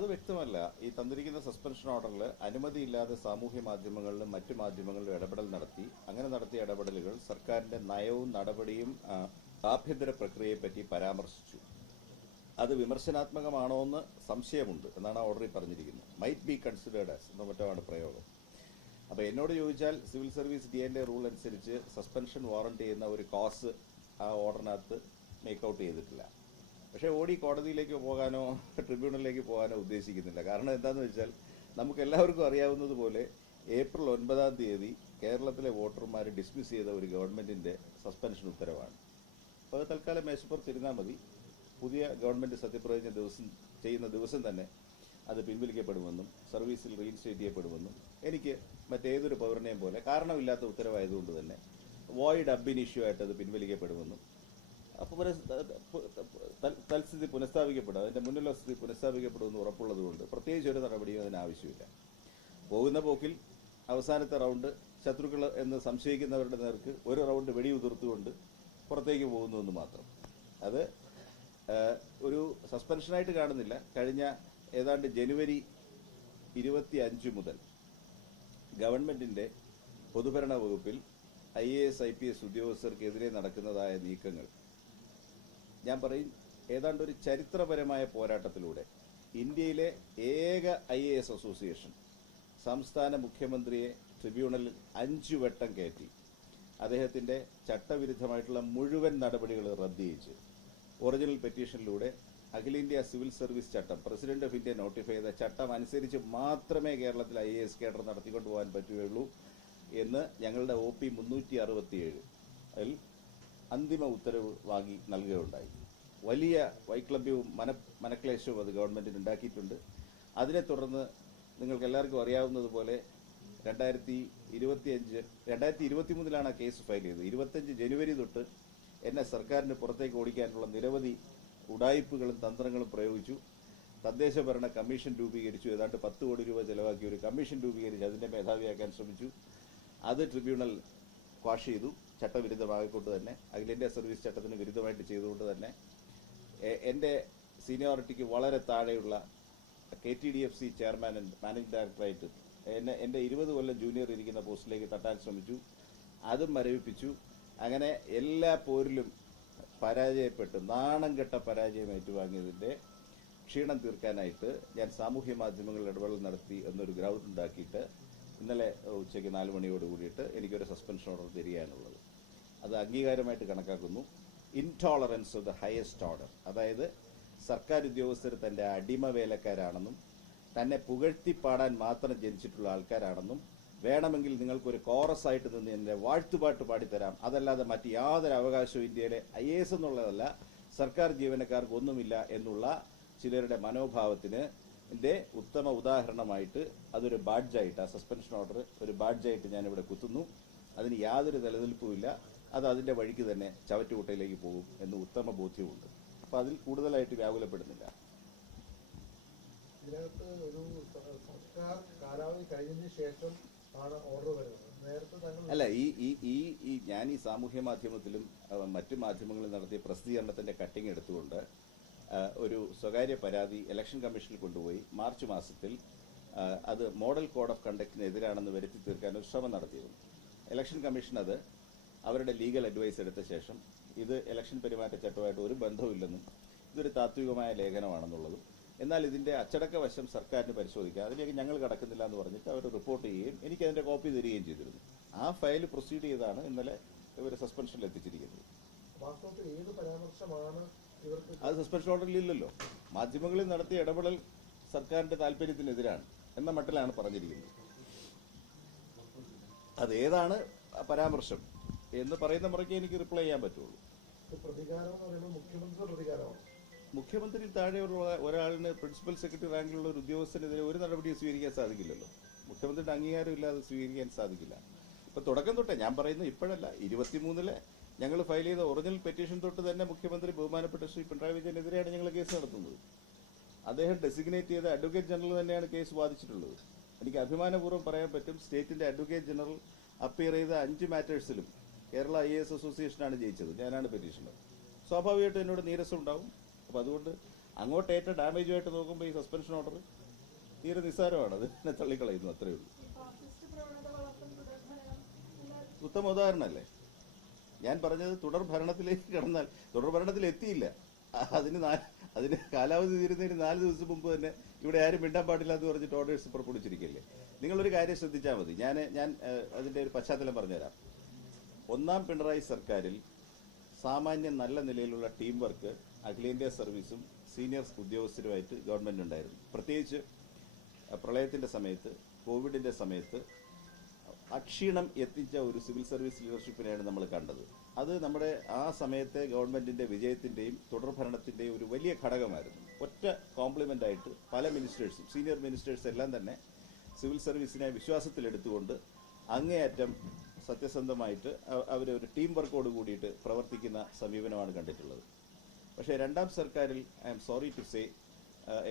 അത് വ്യക്തമല്ല. ഈ തന്നിരിക്കുന്ന സസ്പെൻഷൻ ഓർഡറിൽ അനുമതിയില്ലാതെ സാമൂഹ്യ മാധ്യമങ്ങളിലും മറ്റു മാധ്യമങ്ങളിലും ഇടപെടൽ നടത്തി. അങ്ങനെ നടത്തിയ ഇടപെടലുകൾ സർക്കാരിന്റെ നയവും നടപടിയും ആഭ്യന്തര പ്രക്രിയയെപ്പറ്റി പരാമർശിച്ചു. അത് വിമർശനാത്മകമാണോ എന്ന് സംശയമുണ്ട് എന്നാണ് ആ ഓർഡറിൽ പറഞ്ഞിരിക്കുന്നത്. മൈറ്റ് ബി കൺസിഡേർഡ് ആസ് എന്ന മറ്റാണ് പ്രയോഗം. അപ്പോൾ എന്നോട് ചോദിച്ചാൽ സിവിൽ സർവീസ് DNA റൂൾ അനുസരിച്ച് സസ്പെൻഷൻ വാറണ്ട് ചെയ്യുന്ന ഒരു കോസ് ആ ഓർഡറിനകത്ത് മേക്കൗട്ട് ചെയ്തിട്ടില്ല. പക്ഷേ കോടതിയിലേക്ക് പോകാനോ ട്രിബ്യൂണലിലേക്ക് പോകാനോ ഉദ്ദേശിക്കുന്നില്ല. കാരണം എന്താണെന്ന് വെച്ചാൽ നമുക്കെല്ലാവർക്കും അറിയാവുന്നതുപോലെ ഏപ്രിൽ 9 കേരളത്തിലെ വോട്ടർമാർ ഡിസ്മിസ് ചെയ്ത ഒരു ഗവൺമെന്റിന്റെ സസ്പെൻഷൻ ഉത്തരവാണ്. അപ്പോൾ അത് തൽക്കാലം മേശപ്പുറത്തിരുന്നാൽ മതി. പുതിയ ഗവൺമെന്റ് സത്യപ്രതിജ്ഞ ചെയ്യുന്ന ദിവസം തന്നെ അത് പിൻവലിക്കപ്പെടുമെന്നും സർവീസിൽ റീഇൻസ്റ്റേറ്റ് ചെയ്യപ്പെടുമെന്നും എനിക്ക് മറ്റേതൊരു പൗരനെയും പോലെ കാരണമില്ലാത്ത ഉത്തരവായതുകൊണ്ട് തന്നെ വോയിഡ് അബ് ഇനിഷ്യോ ആയിട്ട് അത് പിൻവലിക്കപ്പെടുമെന്നും അപ്പോൾ തൽസ്ഥിതി പുനഃസ്ഥാപിക്കപ്പെടും, അതിന്റെ മുന്നിലുള്ള സ്ഥിതി പുനഃസ്ഥാപിക്കപ്പെടുമെന്ന് ഉറപ്പുള്ളതുകൊണ്ട് പ്രത്യേകിച്ച് ഒരു നടപടിയും അതിനാവശ്യമില്ല. പോകുന്ന പോക്കിൽ അവസാനത്തെ റൗണ്ട് ശത്രുക്കൾ എന്ന് സംശയിക്കുന്നവരുടെ നേർക്ക് ഒരു റൗണ്ട് വെടിയുതിർത്തുകൊണ്ട് പുറത്തേക്ക് പോകുന്നുവെന്ന് മാത്രം. അത് ഒരു സസ്പെൻഷനായിട്ട് കാണുന്നില്ല. കഴിഞ്ഞ ഏതാണ്ട് ജനുവരി 25 മുതൽ ഗവൺമെന്റിന്റെ പൊതുഭരണ വകുപ്പിൽ IAS IPS ഉദ്യോഗസ്ഥർക്കെതിരെ നടക്കുന്നതായ നീക്കങ്ങൾ ഞാൻ പറയും ഏതാണ്ട് ഒരു ചരിത്രപരമായ പോരാട്ടത്തിലൂടെ ഇന്ത്യയിലെ ഏക IAS അസോസിയേഷൻ സംസ്ഥാന മുഖ്യമന്ത്രിയെ ട്രിബ്യൂണലിൽ 5 വട്ടം കയറ്റി അദ്ദേഹത്തിന്റെ ചട്ടവിരുദ്ധമായിട്ടുള്ള മുഴുവൻ നടപടികൾ റദ്ദ് ചെയ്യിച്ച് ഒറിജിനൽ പെറ്റീഷനിലൂടെ അഖിലേന്ത്യാ സിവിൽ സർവീസ് ചട്ടം പ്രസിഡന്റ് ഓഫ് ഇന്ത്യ നോട്ടിഫൈ ചെയ്ത ചട്ടം അനുസരിച്ച് മാത്രമേ കേരളത്തിൽ IAS കേഡർ നടത്തിക്കൊണ്ടു പോകാൻ പറ്റുകയുള്ളൂ എന്ന് ഞങ്ങളുടെ OP 367 അന്തിമ ഉത്തരവ് വാങ്ങി നൽകുകയുണ്ടായി. വലിയ വൈക്ലഭ്യവും മനക്ലേശവും അത് ഗവൺമെന്റിന് ഉണ്ടാക്കിയിട്ടുണ്ട്. അതിനെ തുടർന്ന് നിങ്ങൾക്ക് എല്ലാവർക്കും അറിയാവുന്നതുപോലെ 2023 കേസ് ഫയൽ ചെയ്തത്. 25 ജനുവരി തൊട്ട് എന്നെ സർക്കാരിന് പുറത്തേക്ക് ഓടിക്കാനുള്ള നിരവധി ഉഡായിപ്പുകളും തന്ത്രങ്ങളും പ്രയോഗിച്ചു. തദ്ദേശഭരണ കമ്മീഷൻ രൂപീകരിച്ചു. ഏതാണ്ട് 10 കോടി രൂപ ചെലവാക്കി ഒരു കമ്മീഷൻ രൂപീകരിച്ച് അതിന്റെ മേധാവിയാക്കാൻ ശ്രമിച്ചു. അത് ട്രിബ്യൂണൽ ക്വാഷ് ചെയ്തു. ചട്ടവിരുദ്ധമായിക്കൊണ്ട് തന്നെ അഖിലേന്ത്യാ സർവീസ് ചട്ടത്തിന് വിരുദ്ധമായിട്ട് ചെയ്തുകൊണ്ട് തന്നെ എന്റെ സീനിയോറിറ്റിക്ക് വളരെ താഴെയുള്ള KTDFC ചെയർമാൻ മാനേജിംഗ് ഡയറക്ടറായിട്ട് എന്റെ 20 കൊല്ലം ജൂനിയർ ഇരിക്കുന്ന പോസ്റ്റിലേക്ക് തട്ടാൻ ശ്രമിച്ചു. അതും മരവിപ്പിച്ചു. അങ്ങനെ എല്ലാ പോരിലും പരാജയപ്പെട്ട് നാണം കെട്ട പരാജയം ഏറ്റുവാങ്ങിയതിന്റെ ക്ഷീണം തീർക്കാനായിട്ട് ഞാൻ സാമൂഹ്യ മാധ്യമങ്ങളിൽ ഇടപെടൽ നടത്തി എന്നൊരു ഗ്രൗണ്ട് ഉണ്ടാക്കിയിട്ട് ഇന്നലെ ഉച്ചയ്ക്ക് 4 മണിയോട് കൂടിയിട്ട് എനിക്കൊരു സസ്പെൻഷൻ ഓർഡർ തരികയാണുള്ളത്. അത് അംഗീകാരമായിട്ട് കണക്കാക്കുന്നു. Intolerance of the highest order, അതായത് സർക്കാർ ഉദ്യോഗസ്ഥർ തന്റെ അടിമ വേലക്കാരാണെന്നും തന്നെ പുകഴ്ത്തിപ്പാടാൻ മാത്രം ജനിച്ചിട്ടുള്ള ആൾക്കാരാണെന്നും വേണമെങ്കിൽ നിങ്ങൾക്കൊരു കോറസ് ആയിട്ട് നിന്ന് എന്റെ വാഴ്ത്തുപാട്ട് പാടിത്തരാം, അതല്ലാതെ മറ്റ് യാതൊരു അവകാശവും ഇന്ത്യയിലെ IAS എന്നുള്ളതല്ല സർക്കാർ ജീവനക്കാർക്ക് ഒന്നുമില്ല എന്നുള്ള ചിലരുടെ മനോഭാവത്തിന് ഉത്തമ ഉദാഹരണമായിട്ട് അതൊരു ബാഡ്ജായിട്ട് ആ സസ്പെൻഷൻ ഓർഡർ ഒരു ബാഡ്ജായിട്ട് ഞാനിവിടെ കുത്തുന്നു. അതിന് യാതൊരു നിലനിൽപ്പുമില്ല. അത് അതിന്റെ വഴിക്ക് തന്നെ ചവറ്റുകുട്ടയിലേക്ക് പോകും എന്ന് ഉത്തമ ബോധ്യമുണ്ട്. അപ്പൊ അതിൽ കൂടുതലായിട്ട് വ്യാകുലപ്പെടുന്നില്ല. ഇതിനകത്ത് ഒരു സർക്കാർ കാലാവധി കഴിഞ്ഞതിന് ശേഷം ആണ് ഓർഡർ വരുന്നത്. അല്ല, ഈ ഞാൻ ഈ സാമൂഹ്യ മാധ്യമത്തിലും മറ്റു മാധ്യമങ്ങളിൽ നടത്തിയ പ്രസിദ്ധീകരണത്തിന്റെ കട്ടിങ് എടുത്തുകൊണ്ട് ഒരു സ്വകാര്യ പരാതി ഇലക്ഷൻ കമ്മീഷനിൽ കൊണ്ടുപോയി മാർച്ച് മാസത്തിൽ അത് മോഡൽ കോഡ് ഓഫ് കണ്ടക്ടിനെതിരാണെന്ന് വരുത്തി തീർക്കാൻ ഒരു ശ്രമം നടത്തിയിരുന്നു. ഇലക്ഷൻ കമ്മീഷൻ അത് അവരുടെ ലീഗൽ അഡ്വൈസ് എടുത്ത ശേഷം ഇത് ഇലക്ഷൻ പെരുമാറ്റച്ചട്ടമായിട്ട് ഒരു ബന്ധവുമില്ലെന്നും ഇതൊരു താത്വികമായ ലേഖനമാണെന്നുള്ളതും എന്നാൽ ഇതിന്റെ അച്ചടക്ക വശം സർക്കാരിന് പരിശോധിക്കാം, അതിലേക്ക് ഞങ്ങൾ കടക്കുന്നില്ല എന്ന് പറഞ്ഞിട്ട് അവർ റിപ്പോർട്ട് ചെയ്യുകയും എനിക്ക് അതിന്റെ കോപ്പി തരികയും ചെയ്തിരുന്നു. ആ ഫയൽ പ്രൊസീഡ് ചെയ്താണ് ഇന്നലെ ഇവർ സസ്പെൻഷനിൽ എത്തിച്ചിരിക്കുന്നത്. അത് സസ്പെൻഷൻ ഓർഡറിൽ ഇല്ലല്ലോ. മാധ്യമങ്ങളിൽ നടത്തിയ ഇടപെടൽ സർക്കാരിന്റെ താല്പര്യത്തിനെതിരാണ് എന്ന മട്ടിലാണ് പറഞ്ഞിരിക്കുന്നത്. അതേതാണ് പരാമർശം എന്ന് പറയുന്ന മുറയ്ക്ക് എനിക്ക് റിപ്ലൈ ചെയ്യാൻ പറ്റുള്ളൂ. മുഖ്യമന്ത്രി താഴെയുള്ള ഒരാളിന് പ്രിൻസിപ്പൽ സെക്രട്ടറി റാങ്കിലുള്ള ഒരു ഉദ്യോഗസ്ഥനെതിരെ ഒരു നടപടിയും സ്വീകരിക്കാൻ സാധിക്കില്ലല്ലോ. മുഖ്യമന്ത്രിയുടെ അംഗീകാരം ഇല്ലാതെ സ്വീകരിക്കാൻ സാധിക്കില്ല. ഇപ്പൊ തുടക്കം തൊട്ടേ ഞാൻ പറയുന്നത് ഇപ്പോഴല്ല, 23 ഞങ്ങൾ ഫയൽ ചെയ്ത ഒറിജിനൽ പെറ്റീഷൻ തൊട്ട് തന്നെ മുഖ്യമന്ത്രി ബഹുമാനപ്പെട്ട ശ്രീ പിണറായി വിജയനെതിരെയാണ് ഞങ്ങൾ കേസ് നടത്തുന്നത്. അദ്ദേഹം ഡെസിഗ്നേറ്റ് ചെയ്ത അഡ്വക്കേറ്റ് ജനറൽ തന്നെയാണ് കേസ് വാദിച്ചിട്ടുള്ളത്. എനിക്ക് അഭിമാനപൂർവ്വം പറയാൻ പറ്റും, സ്റ്റേറ്റിന്റെ അഡ്വക്കേറ്റ് ജനറൽ അപ്പിയർ ചെയ്ത 5 മാറ്റേഴ്സിലും കേരള IAS അസോസിയേഷനാണ് ജയിച്ചത്, ഞാനാണ് പെറ്റീഷണർ. സ്വാഭാവികമായിട്ടും എന്നോട് നീരസം ഉണ്ടാവും. അപ്പൊ അതുകൊണ്ട് അങ്ങോട്ടേറ്റ ഡാമേജുമായിട്ട് നോക്കുമ്പോൾ ഈ സസ്പെൻഷൻ ഓർഡർ തീരെ നിസ്സാരമാണ്, അത് തന്നെ തള്ളിക്കളയുന്നു, അത്രയേ ഉള്ളൂ. ഉത്തമ ഉദാഹരണമല്ലേ ഞാൻ പറഞ്ഞത്. തുടർ ഭരണത്തിലേക്ക് കടന്നാൽ, തുടർ ഭരണത്തിൽ എത്തിയില്ല, അതിന് കാലാവധി തീരുന്നതിന് 4 ദിവസം മുമ്പ് തന്നെ ഇവിടെ ആരും മിണ്ടാൻ പാടില്ല എന്ന് പറഞ്ഞിട്ട് ഓർഡേഴ്സ് പുറപ്പെടുവിച്ചിരിക്കില്ലേ. നിങ്ങളൊരു കാര്യം ശ്രദ്ധിച്ചാൽ മതി. ഞാൻ അതിന്റെ ഒരു പശ്ചാത്തലം പറഞ്ഞുതരാം. 1ാം പിണറായി സർക്കാരിൽ സാമാന്യം നല്ല നിലയിലുള്ള ടീം വർക്ക് അഖിലേന്ത്യാ സർവീസും സീനിയർ ഉദ്യോഗസ്ഥരുമായിട്ട് ഗവൺമെന്റ് ഉണ്ടായിരുന്നു. പ്രത്യേകിച്ച് പ്രളയത്തിന്റെ സമയത്ത്, കോവിഡിന്റെ സമയത്ത് അക്ഷീണം എത്തിച്ച ഒരു സിവിൽ സർവീസ് ലീഡർഷിപ്പിനെയാണ് നമ്മൾ കണ്ടത്. അത് നമ്മുടെ ആ സമയത്തെ ഗവൺമെന്റിന്റെ വിജയത്തിന്റെയും തുടർ ഭരണത്തിന്റെയും ഒരു വലിയ ഘടകമായിരുന്നു. ഒറ്റ കോംപ്ലിമെന്റ് ആയിട്ട് പല മിനിസ്റ്റേഴ്സും, സീനിയർ മിനിസ്റ്റേഴ്സ് എല്ലാം തന്നെ സിവിൽ സർവീസിനെ വിശ്വാസത്തിലെടുത്തുകൊണ്ട് അങ്ങേയറ്റം സത്യസന്ധമായിട്ട് അവരൊരു ടീം വർക്കോട് കൂടിയിട്ട് പ്രവർത്തിക്കുന്ന സമീപനമാണ് കണ്ടിട്ടുള്ളത്. പക്ഷേ 2ാം സർക്കാരിൽ I am sorry to say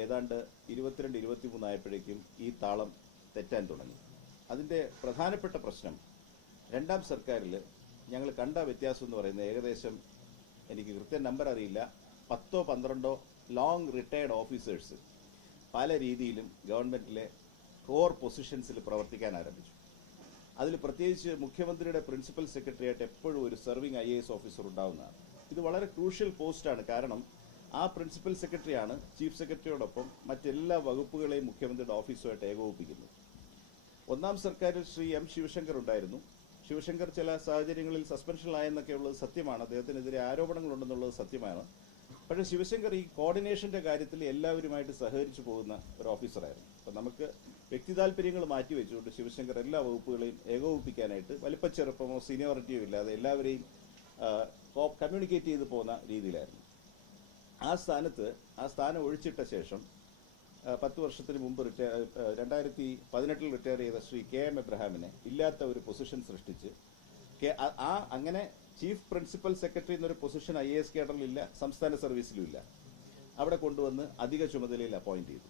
ഏതാണ്ട് 22-23 ആയപ്പോഴേക്കും ഈ താളം തെറ്റാൻ തുടങ്ങി. അതിന്റെ പ്രധാനപ്പെട്ട പ്രശ്നം 2ാം സർക്കാരിൽ ഞങ്ങൾ കണ്ട വ്യത്യാസം എന്ന് പറയുന്നത് ഏകദേശം, എനിക്ക് കൃത്യം നമ്പർ അറിയില്ല, 10-12 ലോങ് റിട്ടയർഡ് ഓഫീസേഴ്സ് പല രീതിയിലും ഗവൺമെന്റിലെ കോർ പൊസിഷൻസിൽ പ്രവർത്തിക്കാൻ ആരംഭിച്ചു. അതിൽ പ്രത്യേകിച്ച് മുഖ്യമന്ത്രിയുടെ പ്രിൻസിപ്പൽ സെക്രട്ടറി ആയിട്ട് എപ്പോഴും ഒരു സർവിംഗ് IAS ഓഫീസർ ഉണ്ടാവുന്നതാണ്. ഇത് വളരെ ക്രൂഷ്യൽ പോസ്റ്റാണ്. കാരണം ആ പ്രിൻസിപ്പൽ സെക്രട്ടറിയാണ് ചീഫ് സെക്രട്ടറിയോടൊപ്പം മറ്റെല്ലാ വകുപ്പുകളെയും മുഖ്യമന്ത്രിയുടെ ഓഫീസുമായിട്ട് ഏകോപിപ്പിക്കുന്നത്. 1ാം സർക്കാരിൽ ശ്രീ M. ശിവശങ്കർ ഉണ്ടായിരുന്നു. ശിവശങ്കർ ചില സാഹചര്യങ്ങളിൽ സസ്പെൻഷനിലായെന്നൊക്കെ ഉള്ളത് സത്യമാണ്, അദ്ദേഹത്തിനെതിരെ ആരോപണങ്ങളുണ്ടെന്നുള്ളത് സത്യമാണ്. പക്ഷേ ശിവശങ്കർ ഈ കോർഡിനേഷന്റെ കാര്യത്തിൽ എല്ലാവരുമായിട്ട് സഹകരിച്ചു പോകുന്ന ഒരു ഓഫീസറായിരുന്നു. അപ്പം നമുക്ക് വ്യക്തി താല്പര്യങ്ങൾ മാറ്റിവെച്ചുകൊണ്ട് ശിവശങ്കർ എല്ലാ വകുപ്പുകളെയും ഏകോപിപ്പിക്കാനായിട്ട് വലിപ്പച്ചെറുപ്പമോ സീനിയോറിറ്റിയോ ഇല്ലാതെ എല്ലാവരെയും കമ്മ്യൂണിക്കേറ്റ് ചെയ്ത് പോകുന്ന രീതിയിലായിരുന്നു. ആ സ്ഥാനം ഒഴിച്ചിട്ട ശേഷം 10 വർഷത്തിന് മുമ്പ് 2018 റിട്ടയർ ചെയ്ത ശ്രീ KM എബ്രഹാമിനെ ഇല്ലാത്ത ഒരു പൊസിഷൻ സൃഷ്ടിച്ച് അങ്ങനെ ചീഫ് പ്രിൻസിപ്പൽ സെക്രട്ടറി എന്നൊരു പൊസിഷൻ IAS കേഡറിലില്ല, സംസ്ഥാന സർവീസിലും ഇല്ല. അവിടെ കൊണ്ടുവന്ന് അധിക ചുമതലയിൽ അപ്പോയിന്റ് ചെയ്തു.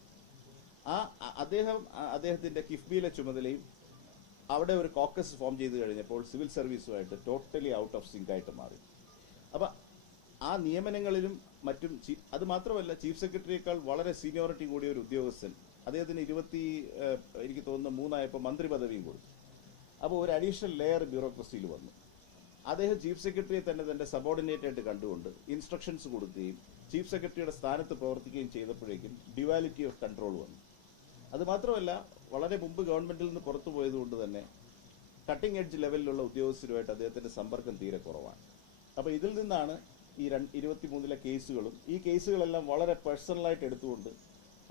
അദ്ദേഹത്തിന്റെ കിഫ്ബിയിലെ ചുമതലയും അവിടെ ഒരു കോക്കസ് ഫോം ചെയ്ത് കഴിഞ്ഞപ്പോൾ സിവിൽ സർവീസുമായിട്ട് ടോട്ടലി ഔട്ട് ഓഫ് സിങ്ക് ആയിട്ട് മാറി. അപ്പൊ ആ നിയമനങ്ങളിലും മറ്റും അത് മാത്രമല്ല, ചീഫ് സെക്രട്ടറിയേക്കാൾ വളരെ സീനിയോറിറ്റി കൂടിയ ഒരു ഉദ്യോഗസ്ഥൻ അദ്ദേഹത്തിന് എനിക്ക് തോന്നുന്നു 3 ആയപ്പോൾ മന്ത്രി പദവിയും കൊടുത്തു. അപ്പോൾ ഒരു അഡീഷണൽ ലെയർ ബ്യൂറോക്രസിയിൽ വന്നു. അദ്ദേഹം ചീഫ് സെക്രട്ടറിയെ തന്നെ തന്റെ സബോർഡിനേറ്റ് ആയിട്ട് കണ്ടുകൊണ്ട് ഇൻസ്ട്രക്ഷൻസ് കൊടുക്കുകയും ചീഫ് സെക്രട്ടറിയുടെ സ്ഥാനത്ത് പ്രവർത്തിക്കുകയും ചെയ്തപ്പോഴേക്കും ഡ്യുവാലിറ്റി ഓഫ് കൺട്രോൾ വന്നു. അത് മാത്രമല്ല, വളരെ മുമ്പ് ഗവൺമെന്റിൽ നിന്ന് പുറത്തു പോയതുകൊണ്ട് തന്നെ കട്ടിംഗ് എഡ്ജ് ലെവലിലുള്ള ഉദ്യോഗസ്ഥരുമായിട്ട് അദ്ദേഹത്തിന്റെ സമ്പർക്കം തീരെ കുറവാണ്. അപ്പൊ ഇതിൽ നിന്നാണ് ഈ 23 കേസുകളും, ഈ കേസുകളെല്ലാം വളരെ പേഴ്സണലായിട്ട് എടുത്തുകൊണ്ട്,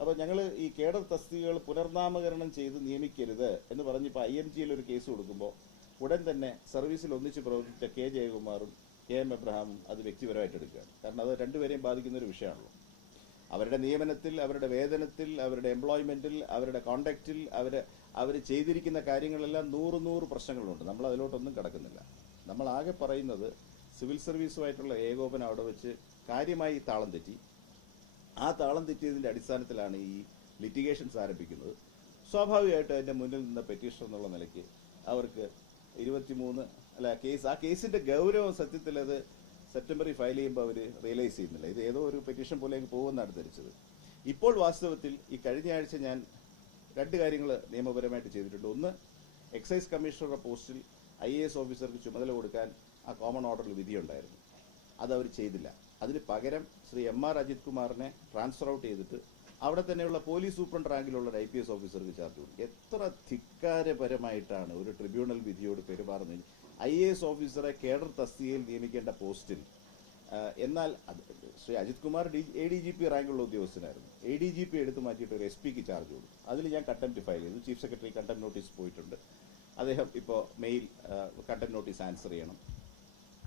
അപ്പൊ ഞങ്ങൾ ഈ കേഡർ തസ്തികകൾ പുനർനാമകരണം ചെയ്ത് നിയമിക്കരുത് എന്ന് പറഞ്ഞിപ്പോൾ IMGയിൽ ഒരു കേസ് കൊടുക്കുമ്പോൾ ഉടൻ തന്നെ സർവീസിൽ ഒന്നിച്ച് പ്രവർത്തിച്ച K. ജയകുമാറും KM എബ്രഹാമും അത് വ്യക്തിപരമായിട്ട് എടുക്കുകയാണ്. കാരണം അത് രണ്ടുപേരെയും ബാധിക്കുന്ന ഒരു വിഷയമാണല്ലോ. അവരുടെ നിയമനത്തിൽ, അവരുടെ വേതനത്തിൽ, അവരുടെ എംപ്ലോയ്മെന്റിൽ, അവരുടെ കോണ്ടാക്റ്റിൽ അവർ ചെയ്തിരിക്കുന്ന കാര്യങ്ങളെല്ലാം 100 പ്രശ്നങ്ങളുണ്ട്. നമ്മൾ അതിലോട്ടൊന്നും കടക്കുന്നില്ല. നമ്മൾ ആകെ പറയുന്നത് സിവിൽ സർവീസുമായിട്ടുള്ള ഏകോപനം അവിടെ വെച്ച് കാര്യമായി താളം തെറ്റി. ആ താളം തെറ്റിയതിന്റെ അടിസ്ഥാനത്തിലാണ് ഈ ലിറ്റിഗേഷൻസ് ആരംഭിക്കുന്നത്. സ്വാഭാവികമായിട്ട് അതിന്റെ മുന്നിൽ നിന്ന പെറ്റീഷണർ എന്നുള്ള നിലയ്ക്ക് അവർക്ക് 23 ആ കേസിന്റെ ഗൗരവം സത്യത്തിൽ അത് സെപ്റ്റംബറിൽ ഫയൽ ചെയ്യുമ്പോൾ അവർ റിയലൈസ് ചെയ്യുന്നില്ല. ഇത് ഏതോ ഒരു പെറ്റീഷൻ പോലെ പോകുമെന്നാണ് ധരിച്ചത്. ഇപ്പോൾ വാസ്തവത്തിൽ ഈ കഴിഞ്ഞ ആഴ്ച ഞാൻ 2 കാര്യങ്ങൾ നിയമപരമായിട്ട് ചെയ്തിട്ടുണ്ട്. ഒന്ന്, എക്സൈസ് കമ്മീഷണറുടെ പോസ്റ്റിൽ IAS ഓഫീസർക്ക് ചുമതല കൊടുക്കാൻ ആ കോമൺ ഓർഡറിൽ വിധിയുണ്ടായിരുന്നു. അതവർ ചെയ്തില്ല. അതിന് പകരം ശ്രീ MR അജിത് കുമാറിനെ ട്രാൻസ്ഫർ ഔട്ട് ചെയ്തിട്ട് അവിടെ തന്നെയുള്ള പോലീസ് സൂപ്രണ്ട് റാങ്കിലുള്ള ഒരു IPS ഓഫീസർക്ക് ചാർജ് കൊടുക്കും. എത്ര ധിക്കാരപരമായിട്ടാണ് ഒരു ട്രിബ്യൂണൽ വിധിയോട് പെരുമാറുന്നത്. IAS ഓഫീസറെ കേഡർ തസ്തികയിൽ നിയമിക്കേണ്ട പോസ്റ്റിൽ, എന്നാൽ ശ്രീ അജിത് കുമാർ ADGP റാങ്കുള്ള ഉദ്യോഗസ്ഥനായിരുന്നു. ADGP എടുത്തു മാറ്റിയിട്ട് ഒരു SPക്ക് ചാർജ് കൊടുക്കും. അതിൽ ഞാൻ കണ്ടംപ്റ്റ് ഫയൽ ചെയ്തു. ചീഫ് സെക്രട്ടറി കണ്ടംപ്റ്റ് നോട്ടീസ് പോയിട്ടുണ്ട്. അദ്ദേഹം ഇപ്പോൾ മെയിൽ കണ്ടംപ്റ്റ് നോട്ടീസ് ആൻസർ ചെയ്യണം.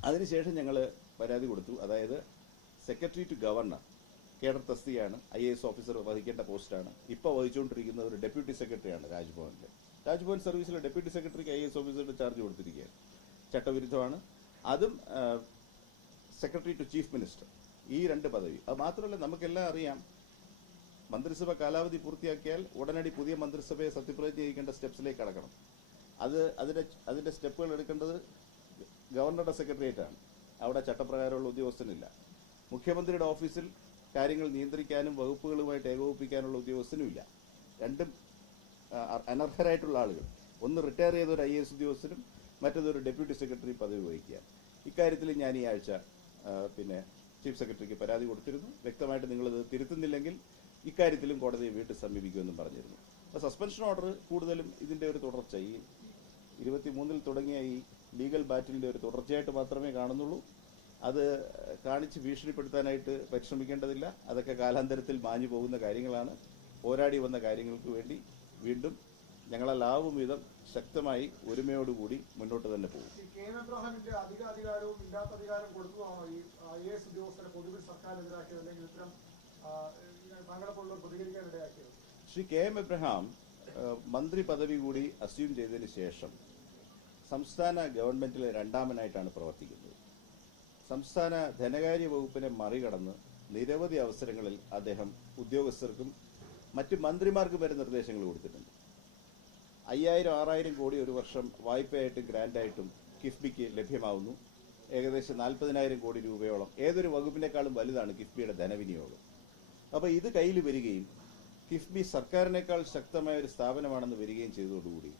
അതിനുശേഷം ഞങ്ങൾ പരാതി കൊടുത്തു. അതായത് സെക്രട്ടറി ടു ഗവർണർ കേഡർ തസ്തികയാണ്, IAS ഓഫീസർ വഹിക്കേണ്ട പോസ്റ്റാണ്. ഇപ്പോൾ വഹിച്ചുകൊണ്ടിരിക്കുന്നത് ഒരു ഡെപ്യൂട്ടി സെക്രട്ടറിയാണ് രാജ്ഭവൻ സർവീസിലെ ഡെപ്യൂട്ടി സെക്രട്ടറിക്ക് IAS ഓഫീസറുടെ ചാർജ് കൊടുത്തിരിക്കുകയാണ്. ചട്ടവിരുദ്ധമാണ്. അതും സെക്രട്ടറി ടു ചീഫ് മിനിസ്റ്റർ, ഈ 2 പദവി. അത് മാത്രമല്ല, നമുക്കെല്ലാം അറിയാം, മന്ത്രിസഭ കാലാവധി പൂർത്തിയാക്കിയാൽ ഉടനടി പുതിയ മന്ത്രിസഭയെ സത്യപ്രതിജ്ഞ ചെയ്യിക്കേണ്ട സ്റ്റെപ്സിലേക്ക് കടക്കണം. അതിന്റെ സ്റ്റെപ്പുകൾ എടുക്കേണ്ടത് ഗവർണറുടെ സെക്രട്ടേറിയറ്റാണ്. അവിടെ ചട്ടപ്രകാരമുള്ള ഉദ്യോഗസ്ഥനില്ല. മുഖ്യമന്ത്രിയുടെ ഓഫീസിൽ കാര്യങ്ങൾ നിയന്ത്രിക്കാനും വകുപ്പുകളുമായിട്ട് ഏകോപിപ്പിക്കാനുള്ള ഉദ്യോഗസ്ഥനുമില്ല. രണ്ടും അനർഹരായിട്ടുള്ള ആളുകൾ. ഒന്ന് റിട്ടയർ ചെയ്ത ഒരു IAS ഉദ്യോഗസ്ഥനും മറ്റൊരു ഡെപ്യൂട്ടി സെക്രട്ടറി പദവി വഹിക്കുക. ഇക്കാര്യത്തിൽ ഞാൻ ഈ ആഴ്ച ചീഫ് സെക്രട്ടറിക്ക് പരാതി കൊടുത്തിരുന്നു. വ്യക്തമായിട്ട് നിങ്ങളിത് തിരുത്തുന്നില്ലെങ്കിൽ ഇക്കാര്യത്തിലും കോടതിയെ വീണ്ടും സമീപിക്കുമെന്നും പറഞ്ഞിരുന്നു. അപ്പോൾ സസ്പെൻഷൻ ഓർഡർ കൂടുതലും ഇതിൻ്റെ ഒരു തുടർച്ച, ഈ 23-ൽ തുടങ്ങിയ ഈ ലീഗൽ ബാറ്റിലിൻ്റെ ഒരു തുടർച്ചയായിട്ട് മാത്രമേ കാണുന്നുള്ളൂ. അത് കാണിച്ച് ഭീഷണിപ്പെടുത്താനായിട്ട് പരിശ്രമിക്കേണ്ടതില്ല. അതൊക്കെ കാലാന്തരത്തിൽ മാഞ്ഞു പോകുന്ന കാര്യങ്ങളാണ്. പോരാടി വന്ന കാര്യങ്ങൾക്ക് വേണ്ടി വീണ്ടും ഞങ്ങളാവും വിധം ശക്തമായി ഒരുമയോടുകൂടി മുന്നോട്ട് തന്നെ പോകും. എബ്രഹാമിന്റെ അധിക അധികാരവും ഇല്ലാത്ത അധികാരം കൊടുത്തതാണോ ഈ IAS ഉദ്യോഗസ്ഥരെ പൊതുവിൽ സർക്കാരിനെതിരാക്കിയത്, അല്ലെങ്കിൽ ഇത്തരം താങ്കളെപ്പോലുള്ള പ്രതികരിക്കാനിടയാക്കിയത്? ശ്രീ KM എബ്രഹാം മന്ത്രി പദവി കൂടി അസ്യൂം ചെയ്തതിന് ശേഷം സംസ്ഥാന ഗവൺമെന്റിലെ രണ്ടാമനായിട്ടാണ് പ്രവർത്തിക്കുന്നത്. സംസ്ഥാന ധനകാര്യ വകുപ്പിനെ മറികടന്ന് നിരവധി അവസരങ്ങളിൽ അദ്ദേഹം ഉദ്യോഗസ്ഥർക്കും മറ്റ് മന്ത്രിമാർക്കും വരെ നിർദ്ദേശങ്ങൾ കൊടുത്തിട്ടുണ്ട്. 5000-6000 കോടി ഒരു വർഷം വായ്പയായിട്ടും ഗ്രാന്റായിട്ടും കിഫ്ബിക്ക് ലഭ്യമാവുന്നു. ഏകദേശം 40,000 കോടി രൂപയോളം ഏതൊരു വകുപ്പിനേക്കാളും വലുതാണ് കിഫ്ബിയുടെ ധനവിനിയോഗം. അപ്പോൾ ഇത് കയ്യിൽ വരികയും കിഫ്ബി സർക്കാരിനേക്കാൾ ശക്തമായ ഒരു സ്ഥാപനമാണെന്ന് വരികയും ചെയ്തതോടുകൂടി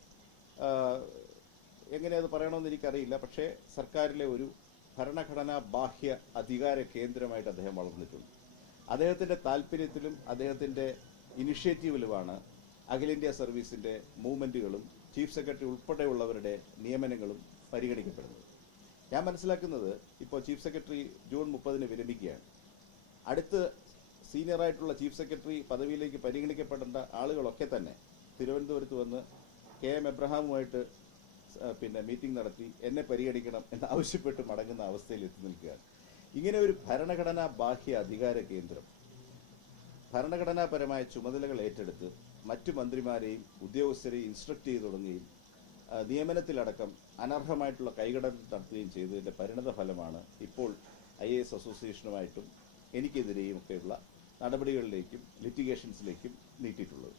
എങ്ങനെ അത് പറയണമെന്ന് എനിക്കറിയില്ല, പക്ഷേ സർക്കാരിലെ ഒരു ഭരണഘടനാ ബാഹ്യ അധികാര കേന്ദ്രമായിട്ട് അദ്ദേഹം വളർന്നിട്ടുണ്ട്. അദ്ദേഹത്തിന്റെ താല്പര്യത്തിലും അദ്ദേഹത്തിന്റെ ഇനിഷ്യേറ്റീവിലുമാണ് അഖിലേന്ത്യാ സർവീസിന്റെ മൂവ്മെന്റുകളും ചീഫ് സെക്രട്ടറി ഉൾപ്പെടെയുള്ളവരുടെ നിയമനങ്ങളും പരിഗണിക്കപ്പെടുന്നത്. ഞാൻ മനസ്സിലാക്കുന്നത് ഇപ്പോൾ ചീഫ് സെക്രട്ടറി ജൂൺ 30-ന് വിരമിക്കുകയാണ്. അടുത്ത് സീനിയറായിട്ടുള്ള ചീഫ് സെക്രട്ടറി പദവിയിലേക്ക് പരിഗണിക്കപ്പെടേണ്ട ആളുകളൊക്കെ തന്നെ തിരുവനന്തപുരത്ത് വന്ന് KM എബ്രഹാമുമായിട്ട് മീറ്റിംഗ് നടത്തി എന്നെ പരിഗണിക്കണം എന്നാവശ്യപ്പെട്ട് മടങ്ങുന്ന അവസ്ഥയിൽ എത്തി നിൽക്കുകയാണ്. ഇങ്ങനെ ഒരു ഭരണഘടനാ ബാഹ്യ അധികാര കേന്ദ്രം ഭരണഘടനാപരമായ ചുമതലകൾ ഏറ്റെടുത്ത് മറ്റു മന്ത്രിമാരെയും ഉദ്യോഗസ്ഥരെയും ഇൻസ്ട്രക്ട് ചെയ്തു തുടങ്ങുകയും നിയമനത്തിലടക്കം അനർഹമായിട്ടുള്ള കൈകടത്തൽ നടത്തുകയും ചെയ്തതിന്റെ പരിണത ഫലമാണ് ഇപ്പോൾ IAS അസോസിയേഷനുമായിട്ടും എനിക്കെതിരെയും ഒക്കെയുള്ള നടപടികളിലേക്കും ലിറ്റിഗേഷൻസിലേക്കും നീട്ടിയിട്ടുള്ളത്.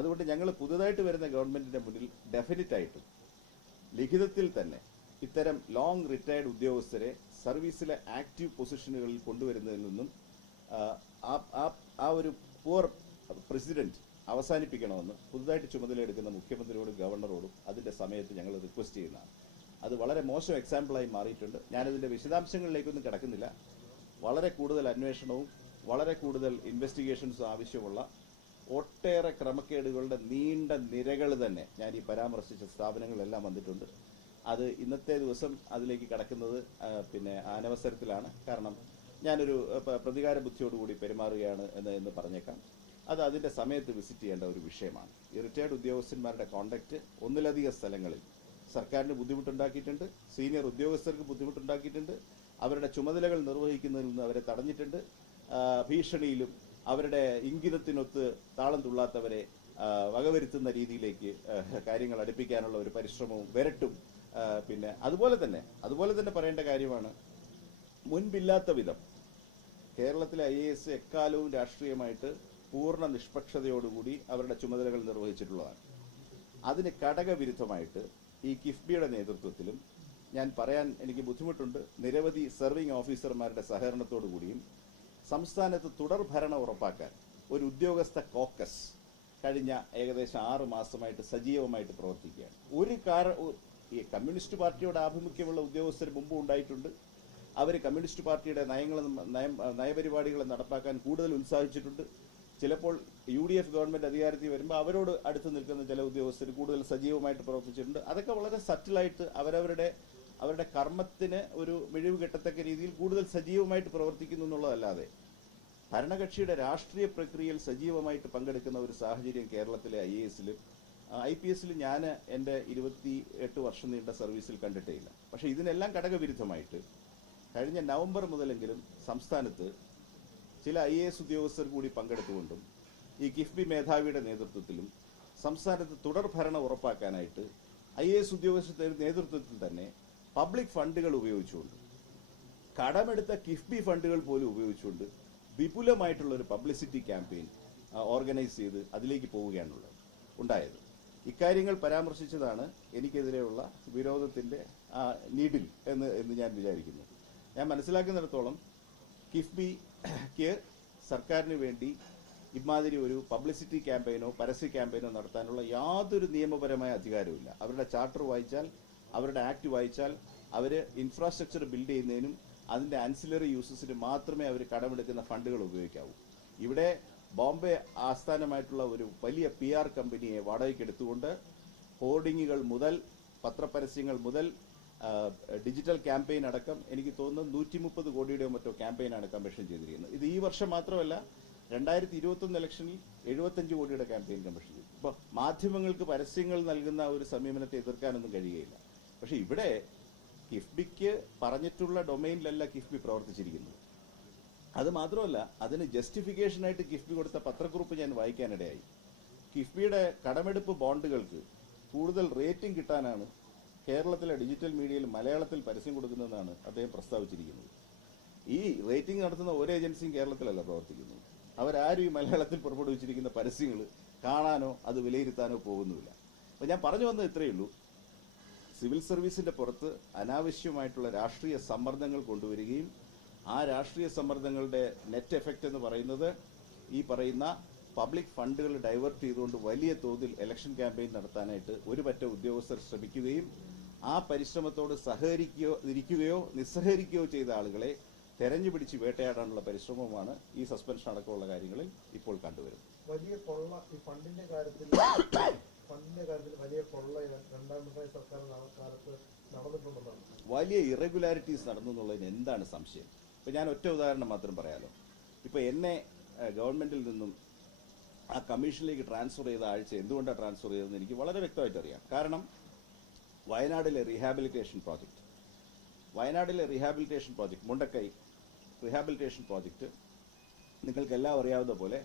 അതുകൊണ്ട് ഞങ്ങൾ പുതുതായിട്ട് വരുന്ന ഗവൺമെന്റിന്റെ മുന്നിൽ ഡെഫിനറ്റായിട്ടും ലിഖിതത്തിൽ തന്നെ ഇത്തരം ലോങ് റിട്ടയർഡ് ഉദ്യോഗസ്ഥരെ സർവീസിലെ ആക്റ്റീവ് പൊസിഷനുകളിൽ കൊണ്ടുവരുന്നതിൽ നിന്നും ആ ഒരു പുവർ പ്രസിഡന്റ് അവസാനിപ്പിക്കണമെന്ന് പുതുതായിട്ട് ചുമതലയെടുക്കുന്ന മുഖ്യമന്ത്രിയോടും ഗവർണറോടും അതിന്റെ സമയത്ത് ഞങ്ങൾ റിക്വസ്റ്റ് ചെയ്യുന്നതാണ്. അത് വളരെ മോശം എക്സാമ്പിളായി മാറിയിട്ടുണ്ട്. ഞാനതിന്റെ വിശദാംശങ്ങളിലേക്കൊന്നും കിടക്കുന്നില്ല. വളരെ കൂടുതൽ അന്വേഷണവും വളരെ കൂടുതൽ ഇൻവെസ്റ്റിഗേഷൻസും ആവശ്യമുള്ള ഒട്ടേറെ ക്രമക്കേടുകളുടെ നീണ്ട നിരകൾ തന്നെ ഞാൻ ഈ പരാമർശിച്ച സ്ഥാപനങ്ങളെല്ലാം വന്നിട്ടുണ്ട്. അത് ഇന്നത്തെ ദിവസം അതിലേക്ക് കടക്കുന്നത് അനവസരത്തിലാണ്. കാരണം ഞാനൊരു പ്രതികാര ബുദ്ധിയോടുകൂടി പെരുമാറുകയാണ് എന്ന് പറഞ്ഞേക്കാം. അത് അതിന്റെ സമയത്ത് വിസിറ്റ് ചെയ്യേണ്ട ഒരു വിഷയമാണ്. ഈ റിട്ടയർഡ് ഉദ്യോഗസ്ഥന്മാരുടെ കോണ്ടാക്ട് ഒന്നിലധികം സ്ഥലങ്ങളിൽ സർക്കാരിന് ബുദ്ധിമുട്ടുണ്ടാക്കിയിട്ടുണ്ട്, സീനിയർ ഉദ്യോഗസ്ഥർക്ക് ബുദ്ധിമുട്ടുണ്ടാക്കിയിട്ടുണ്ട്, അവരുടെ ചുമതലകൾ നിർവഹിക്കുന്നതിൽ നിന്ന് അവരെ തടഞ്ഞിട്ടുണ്ട്. ഭീഷണിയിലും അവരുടെ ഇംഗിതത്തിനൊത്ത് താളം തുള്ളാത്തവരെ വകവരുത്തുന്ന രീതിയിലേക്ക് കാര്യങ്ങൾ അടുപ്പിക്കാനുള്ള ഒരു പരിശ്രമവും വരട്ടും. അതുപോലെ തന്നെ പറയേണ്ട കാര്യമാണ്, മുൻപില്ലാത്ത വിധം കേരളത്തിലെ IAS എക്കാലവും രാഷ്ട്രീയമായിട്ട് പൂർണ്ണ നിഷ്പക്ഷതയോടുകൂടി അവരുടെ ചുമതലകൾ നിർവഹിച്ചിട്ടുള്ളതാണ്. അതിന് ഘടകവിരുദ്ധമായിട്ട് ഈ കിഫ്ബിയുടെ നേതൃത്വത്തിലും ഞാൻ പറയാൻ എനിക്ക് ബുദ്ധിമുട്ടുണ്ട്, നിരവധി സെർവിംഗ് ഓഫീസർമാരുടെ സഹകരണത്തോടുകൂടിയും സംസ്ഥാനത്ത് തുടർ ഭരണം ഉറപ്പാക്കാൻ ഒരു ഉദ്യോഗസ്ഥ കോക്കസ് കഴിഞ്ഞ ഏകദേശം 6 മാസമായിട്ട് സജീവമായിട്ട് പ്രവർത്തിക്കുകയാണ്. ഈ കമ്മ്യൂണിസ്റ്റ് പാർട്ടിയോട് ആഭിമുഖ്യമുള്ള ഉദ്യോഗസ്ഥർ മുമ്പ് ഉണ്ടായിട്ടുണ്ട്. അവർ കമ്മ്യൂണിസ്റ്റ് പാർട്ടിയുടെ നയപരിപാടികൾ നടപ്പാക്കാൻ കൂടുതൽ ഉത്സാഹിച്ചിട്ടുണ്ട്. ചിലപ്പോൾ UDF ഗവൺമെന്റ് അധികാരത്തിൽ വരുമ്പോൾ അവരോട് അടുത്ത് നിൽക്കുന്ന ചില ഉദ്യോഗസ്ഥർ കൂടുതൽ സജീവമായിട്ട് പ്രവർത്തിച്ചിട്ടുണ്ട്. അതൊക്കെ വളരെ സറ്റിലായിട്ട് അവരുടെ കർമ്മത്തിന് ഒരു മിഴിവ് കെട്ടത്തക്ക രീതിയിൽ കൂടുതൽ സജീവമായിട്ട് പ്രവർത്തിക്കുന്നു എന്നുള്ളതല്ലാതെ ഭരണകക്ഷിയുടെ രാഷ്ട്രീയ പ്രക്രിയയിൽ സജീവമായിട്ട് പങ്കെടുക്കുന്ന ഒരു സാഹചര്യം കേരളത്തിലെ IASലും IPSലും ഞാൻ എൻ്റെ 28 വർഷം നീണ്ട സർവീസിൽ കണ്ടിട്ടേയില്ല. പക്ഷെ ഇതിനെല്ലാം ഘടകവിരുദ്ധമായിട്ട് കഴിഞ്ഞ നവംബർ മുതലെങ്കിലും സംസ്ഥാനത്ത് ചില IAS ഉദ്യോഗസ്ഥർ കൂടി പങ്കെടുത്തുകൊണ്ടും ഈ കിഫ്ബി മേധാവിയുടെ നേതൃത്വത്തിലും സംസ്ഥാനത്ത് തുടർ ഭരണം ഉറപ്പാക്കാനായിട്ട് IAS ഉദ്യോഗസ്ഥരുടെ നേതൃത്വത്തിൽ തന്നെ പബ്ലിക് ഫണ്ടുകൾ ഉപയോഗിച്ചുകൊണ്ട്, കടമെടുത്ത കിഫ്ബി ഫണ്ടുകൾ പോലും ഉപയോഗിച്ചുകൊണ്ട് വിപുലമായിട്ടുള്ള ഒരു പബ്ലിസിറ്റി ക്യാമ്പയിൻ ഓർഗനൈസ് ചെയ്ത് അതിലേക്ക് പോവുകയാണുള്ളത് ഉണ്ടായത്. ഇക്കാര്യങ്ങൾ പരാമർശിച്ചതാണ് എനിക്കെതിരെയുള്ള വിരോധത്തിന്റെ നീഡിൽ എന്ന് ഞാൻ വിചാരിക്കുന്നു. ഞാൻ മനസ്സിലാക്കുന്നിടത്തോളം കിഫ്ബിക്ക് സർക്കാരിന് വേണ്ടി ഇമാതിരി ഒരു പബ്ലിസിറ്റി ക്യാമ്പയിനോ പരസ്യ ക്യാമ്പയിനോ നടത്താനുള്ള യാതൊരു നിയമപരമായ അധികാരവുമില്ല. അവരുടെ ചാർട്ടർ വായിച്ചാൽ, അവരുടെ ആക്ട് വായിച്ചാൽ, അവർ ഇൻഫ്രാസ്ട്രക്ചർ ബിൽഡ് ചെയ്യുന്നതിനും അതിൻ്റെ ആൻസിലറി യൂസസിന് മാത്രമേ അവർ കടമെടുക്കുന്ന ഫണ്ടുകൾ ഉപയോഗിക്കാവൂ. ഇവിടെ ബോംബെ ആസ്ഥാനമായിട്ടുള്ള ഒരു വലിയ PR കമ്പനിയെ വാടകയ്ക്കെടുത്തുകൊണ്ട് ഹോർഡിങ്ങുകൾ മുതൽ പത്രപരസ്യങ്ങൾ മുതൽ ഡിജിറ്റൽ ക്യാമ്പയിൻ അടക്കം എനിക്ക് തോന്നുന്നു 130 കോടിയുടെയോ മറ്റോ ക്യാമ്പയിനാണ് കമ്മീഷൻ ചെയ്തിരിക്കുന്നത്. ഇത് ഈ വർഷം മാത്രമല്ല, 2021 ഇലക്ഷനിൽ 75 കോടിയുടെ ക്യാമ്പയിൻ കമ്മീഷൻ ചെയ്തു. ഇപ്പോൾ മാധ്യമങ്ങൾക്ക് പരസ്യങ്ങൾ നൽകുന്ന ഒരു സമീപനത്തെ എതിർക്കാനൊന്നും കഴിയുകയില്ല. പക്ഷെ ഇവിടെ കിഫ്ബിക്ക് പറഞ്ഞിട്ടുള്ള ഡൊമൈനിലല്ല കിഫ്ബി പ്രവർത്തിച്ചിരിക്കുന്നത്. അത് മാത്രമല്ല, അതിന് ജസ്റ്റിഫിക്കേഷനായിട്ട് കിഫ്ബി കൊടുത്ത പത്രക്കുറിപ്പ് ഞാൻ വായിക്കാനിടയായി. കിഫ്ബിയുടെ കടമെടുപ്പ് ബോണ്ടുകൾക്ക് കൂടുതൽ റേറ്റിംഗ് കിട്ടാനാണ് കേരളത്തിലെ ഡിജിറ്റൽ മീഡിയയിൽ മലയാളത്തിൽ പരസ്യം കൊടുക്കുന്നതെന്നാണ് അദ്ദേഹം പ്രസ്താവിച്ചിരിക്കുന്നത്. ഈ റേറ്റിംഗ് നടത്തുന്ന ഒരു ഏജൻസിയും കേരളത്തിലല്ല പ്രവർത്തിക്കുന്നത്. അവരാരും ഈ മലയാളത്തിൽ പുറപ്പെടുവിച്ചിരിക്കുന്ന പരസ്യങ്ങൾ കാണാനോ അത് വിലയിരുത്താനോ പോകുന്നുമില്ല. അപ്പോൾ ഞാൻ പറഞ്ഞു വന്നത് ഇത്രയേ ഉള്ളൂ. സിവിൽ സർവീസിന്റെ പുറത്ത് അനാവശ്യമായിട്ടുള്ള രാഷ്ട്രീയ സമ്മർദ്ദങ്ങൾ കൊണ്ടുവരികയും ആ രാഷ്ട്രീയ സമ്മർദ്ദങ്ങളുടെ നെറ്റ് എഫക്റ്റ് എന്ന് പറയുന്നത് ഈ പറയുന്ന പബ്ലിക് ഫണ്ടുകൾ ഡൈവേർട്ട് ചെയ്തുകൊണ്ട് വലിയ തോതിൽ ഇലക്ഷൻ ക്യാമ്പയിൻ നടത്താനായിട്ട് ഒരു പറ്റ ഉദ്യോഗസ്ഥർ ശ്രമിക്കുകയും ആ പരിശ്രമത്തോട് സഹകരിക്കുകയോ നിസ്സഹകരിക്കുകയോ ചെയ്ത ആളുകളെ തെരഞ്ഞു പിടിച്ച് വേട്ടയാടാനുള്ള പരിശ്രമമാണ് ഈ സസ്പെൻഷൻ അടക്കമുള്ള കാര്യങ്ങളിൽ ഇപ്പോൾ കണ്ടുവരുന്നത്. വലിയ കൊള്ള ഈ ഫണ്ടിന്റെ കാര്യത്തിൽ വലിയ കൊള്ള രണ്ടാം പിണറായി സർക്കാർ കാലത്ത് നടന്നിട്ടുണ്ടെന്നാണ്. വലിയ ഇറഗുലാരിറ്റീസ് നടന്നു എന്നുള്ളതിന് എന്താണ് സംശയം? ഇപ്പൊ ഞാൻ ഒറ്റ ഉദാഹരണം മാത്രം പറയാലോ. ഇപ്പൊ എന്നെ ഗവൺമെന്റിൽ നിന്നും ആ കമ്മീഷനിലേക്ക് ട്രാൻസ്ഫർ ചെയ്ത ആഴ്ച എന്തുകൊണ്ടാണ് ട്രാൻസ്ഫർ ചെയ്തതെന്ന് എനിക്ക് വളരെ വ്യക്തമായിട്ട് അറിയാം. കാരണം വയനാടിലെ rehabilitation project Mundakkai rehabilitation project നിങ്ങൾക്കെല്ലാം അറിയാവുന്ന പോലെ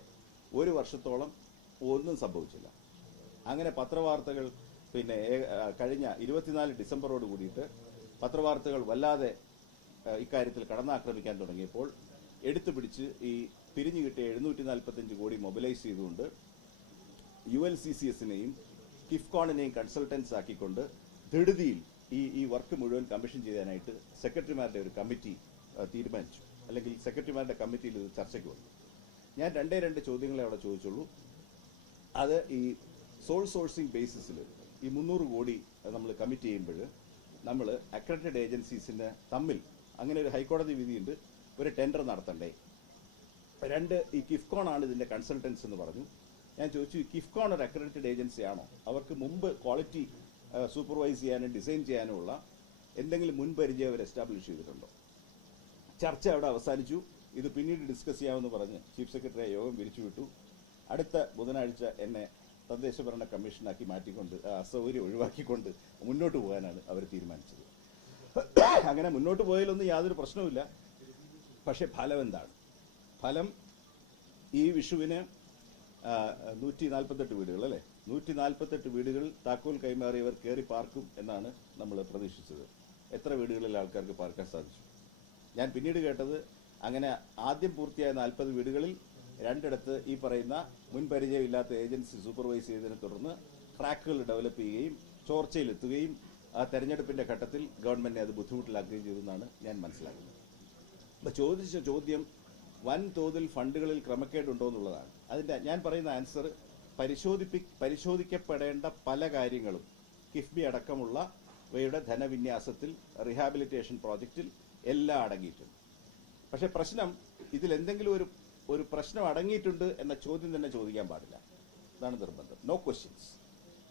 ഒരു വർഷത്തോളം ഒന്നും സംഭവിച്ചില്ല. അങ്ങനെ പത്രവാർത്തകൾ കഴിഞ്ഞ 24 ഡിസംബറോട് കൂടിയിട്ട് പത്രവാർത്തകൾ വല്ലാതെ ഇക്കാര്യത്തിൽ കടന്നാക്രമിക്കാൻ തുടങ്ങിയപ്പോൾ എടുത്തുപിടിച്ച് ഈ പിരിഞ്ഞു കിട്ടിയ 745 കോടി മൊബിലൈസ് ചെയ്തുകൊണ്ട് ULCCSനെയും കിഫ്കോണിനെയും കൺസൾട്ടൻസ് ആക്കിക്കൊണ്ട് ധൃതിയിൽ ഈ വർക്ക് മുഴുവൻ കമ്മീഷൻ ചെയ്യാനായിട്ട് സെക്രട്ടറിമാരുടെ ഒരു കമ്മിറ്റി തീരുമാനിച്ചു. അല്ലെങ്കിൽ സെക്രട്ടറിമാരുടെ കമ്മിറ്റിയിൽ ഇത് ചർച്ചയ്ക്ക് വന്നു. ഞാൻ 2 ചോദ്യങ്ങളെ അവിടെ ചോദിച്ചുള്ളൂ. അത് ഈ സോൾ സോഴ്സിംഗ് ബേസിസിൽ ഈ 300 കോടി നമ്മൾ കമ്മിറ്റ് ചെയ്യുമ്പോൾ നമ്മൾ അക്രഡിറ്റഡ് ഏജൻസീസിന് തമ്മിൽ അങ്ങനെ ഒരു ഹൈക്കോടതി വിധിയുണ്ട്, ഒരു ടെൻഡർ നടത്തണ്ടേ? 2, ഈ കിഫ്കോൺ ആണ് ഇതിന്റെ കൺസൾട്ടൻസ് എന്ന് പറഞ്ഞു. ഞാൻ ചോദിച്ചു, ഈ കിഫ്കോൺ ഒരു അക്രഡിറ്റഡ് ഏജൻസി ആണോ? അവർക്ക് മുമ്പ് ക്വാളിറ്റി സൂപ്പർവൈസ് ചെയ്യാനും ഡിസൈൻ ചെയ്യാനും ഉള്ള എന്തെങ്കിലും മുൻപരിചയം അവർ എസ്റ്റാബ്ലിഷ് ചെയ്തിട്ടുണ്ടോ? ചർച്ച അവിടെ അവസാനിച്ചു. ഇത് പിന്നീട് ഡിസ്കസ് ചെയ്യാമെന്ന് പറഞ്ഞ് ചീഫ് സെക്രട്ടറിയെ യോഗം പിരിച്ചുവിട്ടു. അടുത്ത ബുധനാഴ്ച എന്നെ തദ്ദേശഭരണ കമ്മീഷനാക്കി മാറ്റിക്കൊണ്ട് അസൗകര്യം ഒഴിവാക്കിക്കൊണ്ട് മുന്നോട്ട് പോകാനാണ് അവർ തീരുമാനിച്ചത്. അങ്ങനെ മുന്നോട്ട് പോയാലൊന്നും യാതൊരു പ്രശ്നവുമില്ല. പക്ഷെ ഫലം എന്താണ്? ഫലം ഈ വിഷുവിന് 148 വീടുകൾ അല്ലേ, 148 വീടുകൾ താക്കോൽ കൈമാറിയവർ കയറി പാർക്കും എന്നാണ് നമ്മൾ പ്രതീക്ഷിച്ചത്. എത്ര വീടുകളിൽ ആൾക്കാർക്ക് പാർക്കാൻ സാധിച്ചു? ഞാൻ പിന്നീട് കേട്ടത് അങ്ങനെ ആദ്യം പൂർത്തിയായ 40 വീടുകളിൽ 2 ഈ പറയുന്ന മുൻപരിചയമില്ലാത്ത ഏജൻസി സൂപ്പർവൈസ് ചെയ്തതിനെ തുടർന്ന് ട്രാക്കുകൾ ഡെവലപ്പ് ചെയ്യുകയും ചോർച്ചയിലെത്തുകയും ആ തെരഞ്ഞെടുപ്പിന്റെ ഘട്ടത്തിൽ ഗവൺമെന്റിനെ അത് ബുദ്ധിമുട്ടിലാക്കുകയും ചെയ്തെന്നാണ് ഞാൻ മനസ്സിലാക്കുന്നത്. അപ്പൊ ചോദിച്ച ചോദ്യം വൻതോതിൽ ഫണ്ടുകളിൽ ക്രമക്കേടുണ്ടോ എന്നുള്ളതാണ്. അതിന്റെ ഞാൻ പറയുന്ന ആൻസർ പരിശോധിക്കപ്പെടേണ്ട പല കാര്യങ്ങളും കിഫ്ബി അടക്കമുള്ള ഇവയുടെ ധനവിന്യാസത്തിൽ റീഹാബിലിറ്റേഷൻ പ്രോജക്റ്റിൽ എല്ലാം അടങ്ങിയിട്ടുണ്ട്. പക്ഷെ പ്രശ്നം ഇതിൽ എന്തെങ്കിലും ഒരു പ്രശ്നം അടങ്ങിയിട്ടുണ്ട് എന്ന ചോദ്യം തന്നെ ചോദിക്കാൻ പാടില്ല. അതാണ് നിർബന്ധം. No questions.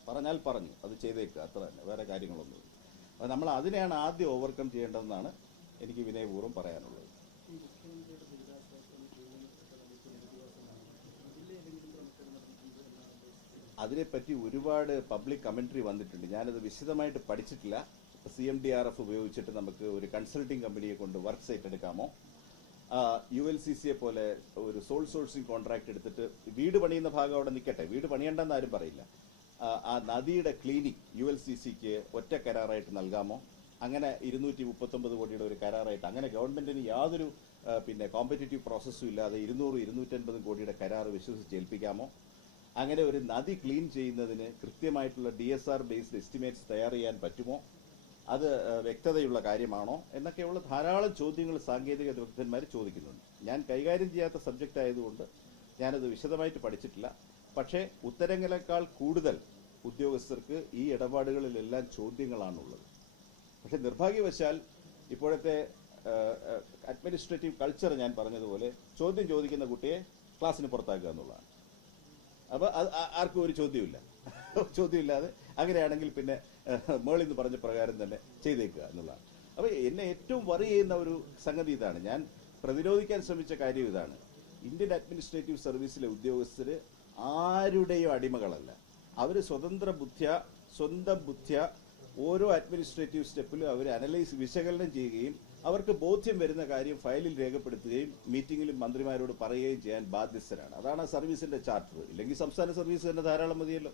പറഞ്ഞാൽ പറഞ്ഞു, അത് ചെയ്തേക്കുക, അത്ര തന്നെ, വേറെ കാര്യങ്ങളൊന്നുമില്ല. അപ്പോൾ നമ്മൾ അതിനെയാണ് ആദ്യം ഓവർകം ചെയ്യേണ്ടതെന്നാണ് എനിക്ക് വിനയപൂർവ്വം പറയാനുള്ളത്. അതിനെപ്പറ്റി ഒരുപാട് പബ്ലിക് കമന്ററി വന്നിട്ടുണ്ട്. ഞാനത് വിശദമായിട്ട് പഠിച്ചിട്ടില്ല. CMDRF ഉപയോഗിച്ചിട്ട് നമുക്ക് ഒരു കൺസൾട്ടിംഗ് കമ്പനിയെ കൊണ്ട് വർക്ക് സൈറ്റ് എടുക്കാമോ? ULCCയെ പോലെ ഒരു സോൾ സോഴ്സിംഗ് കോൺട്രാക്ട് എടുത്തിട്ട് വീട് പണിയുന്ന ഭാഗം അവിടെ നിൽക്കട്ടെ, വീട് പണിയണ്ടെന്ന് ആരും പറയില്ല. ആ നദിയുടെ ക്ലീനിങ് ULCCക്ക് ഒറ്റ കരാറായിട്ട് നൽകാമോ? അങ്ങനെ 239 കോടിയുടെ ഒരു കരാറായിട്ട് അങ്ങനെ ഗവൺമെന്റിന് യാതൊരു കോമ്പറ്റീറ്റീവ് പ്രോസസ്സും ഇല്ലാതെ 200-250 കോടിയുടെ കരാർ വിശ്വസിച്ച് ഏൽപ്പിക്കാമോ? അങ്ങനെ ഒരു നദി ക്ലീൻ ചെയ്യുന്നതിന് കൃത്യമായിട്ടുള്ള DSR ബേസ്ഡ് എസ്റ്റിമേറ്റ്സ് തയ്യാർ ചെയ്യാൻ പറ്റുമോ? അത് വ്യക്തതയുള്ള കാര്യമാണോ എന്നൊക്കെയുള്ള ധാരാളം ചോദ്യങ്ങൾ സാങ്കേതിക വിദഗ്ധന്മാർ ചോദിക്കുന്നുണ്ട്. ഞാൻ കൈകാര്യം ചെയ്യാത്ത സബ്ജക്റ്റ് ആയതുകൊണ്ട് ഞാനത് വിശദമായിട്ട് പഠിച്ചിട്ടില്ല. പക്ഷേ ഉത്തരങ്ങളെക്കാൾ കൂടുതൽ ഉദ്യോഗസ്ഥർക്ക് ഈ ഇടപാടുകളിലെല്ലാം ചോദ്യങ്ങളാണുള്ളത്. പക്ഷെ നിർഭാഗ്യവശാൽ ഇപ്പോഴത്തെ അഡ്മിനിസ്ട്രേറ്റീവ് കൾച്ചർ ഞാൻ പറഞ്ഞതുപോലെ ചോദ്യം ചോദിക്കുന്ന കുട്ടിയെ ക്ലാസ്സിന് പുറത്താക്കുക എന്നുള്ളതാണ്. അപ്പോൾ അത് ആർക്കും ഒരു ചോദ്യമില്ല. ചോദ്യമില്ലാതെ അങ്ങനെയാണെങ്കിൽ പിന്നെ മേളിൽ നിന്ന് പറഞ്ഞ പ്രകാരം തന്നെ ചെയ്തേക്കുക എന്നുള്ളതാണ്. അപ്പോൾ എന്നെ ഏറ്റവും വറി ചെയ്യുന്ന ഒരു സംഗതി ഇതാണ്. ഞാൻ പ്രതിരോധിക്കാൻ ശ്രമിച്ച കാര്യം ഇതാണ്. ഇന്ത്യൻ അഡ്മിനിസ്ട്രേറ്റീവ് സർവീസിലെ ഉദ്യോഗസ്ഥർ ആരുടെയോ അടിമകളല്ല. അവർ സ്വന്തം ബുദ്ധ്യ ഓരോ അഡ്മിനിസ്ട്രേറ്റീവ് സ്റ്റെപ്പിലും അവർ വിശകലനം ചെയ്യുകയും അവർക്ക് ബോധ്യം വരുന്ന കാര്യം ഫയലിൽ രേഖപ്പെടുത്തുകയും മീറ്റിംഗിലും മന്ത്രിമാരോട് പറയുകയും ചെയ്യാൻ ബാധ്യസ്ഥരാണ്. അതാണ് സർവീസിന്റെ ചാർട്ടർ. ഇല്ലെങ്കിൽ സംസ്ഥാന സർവീസ് തന്നെ ധാരാളം മതിയല്ലോ.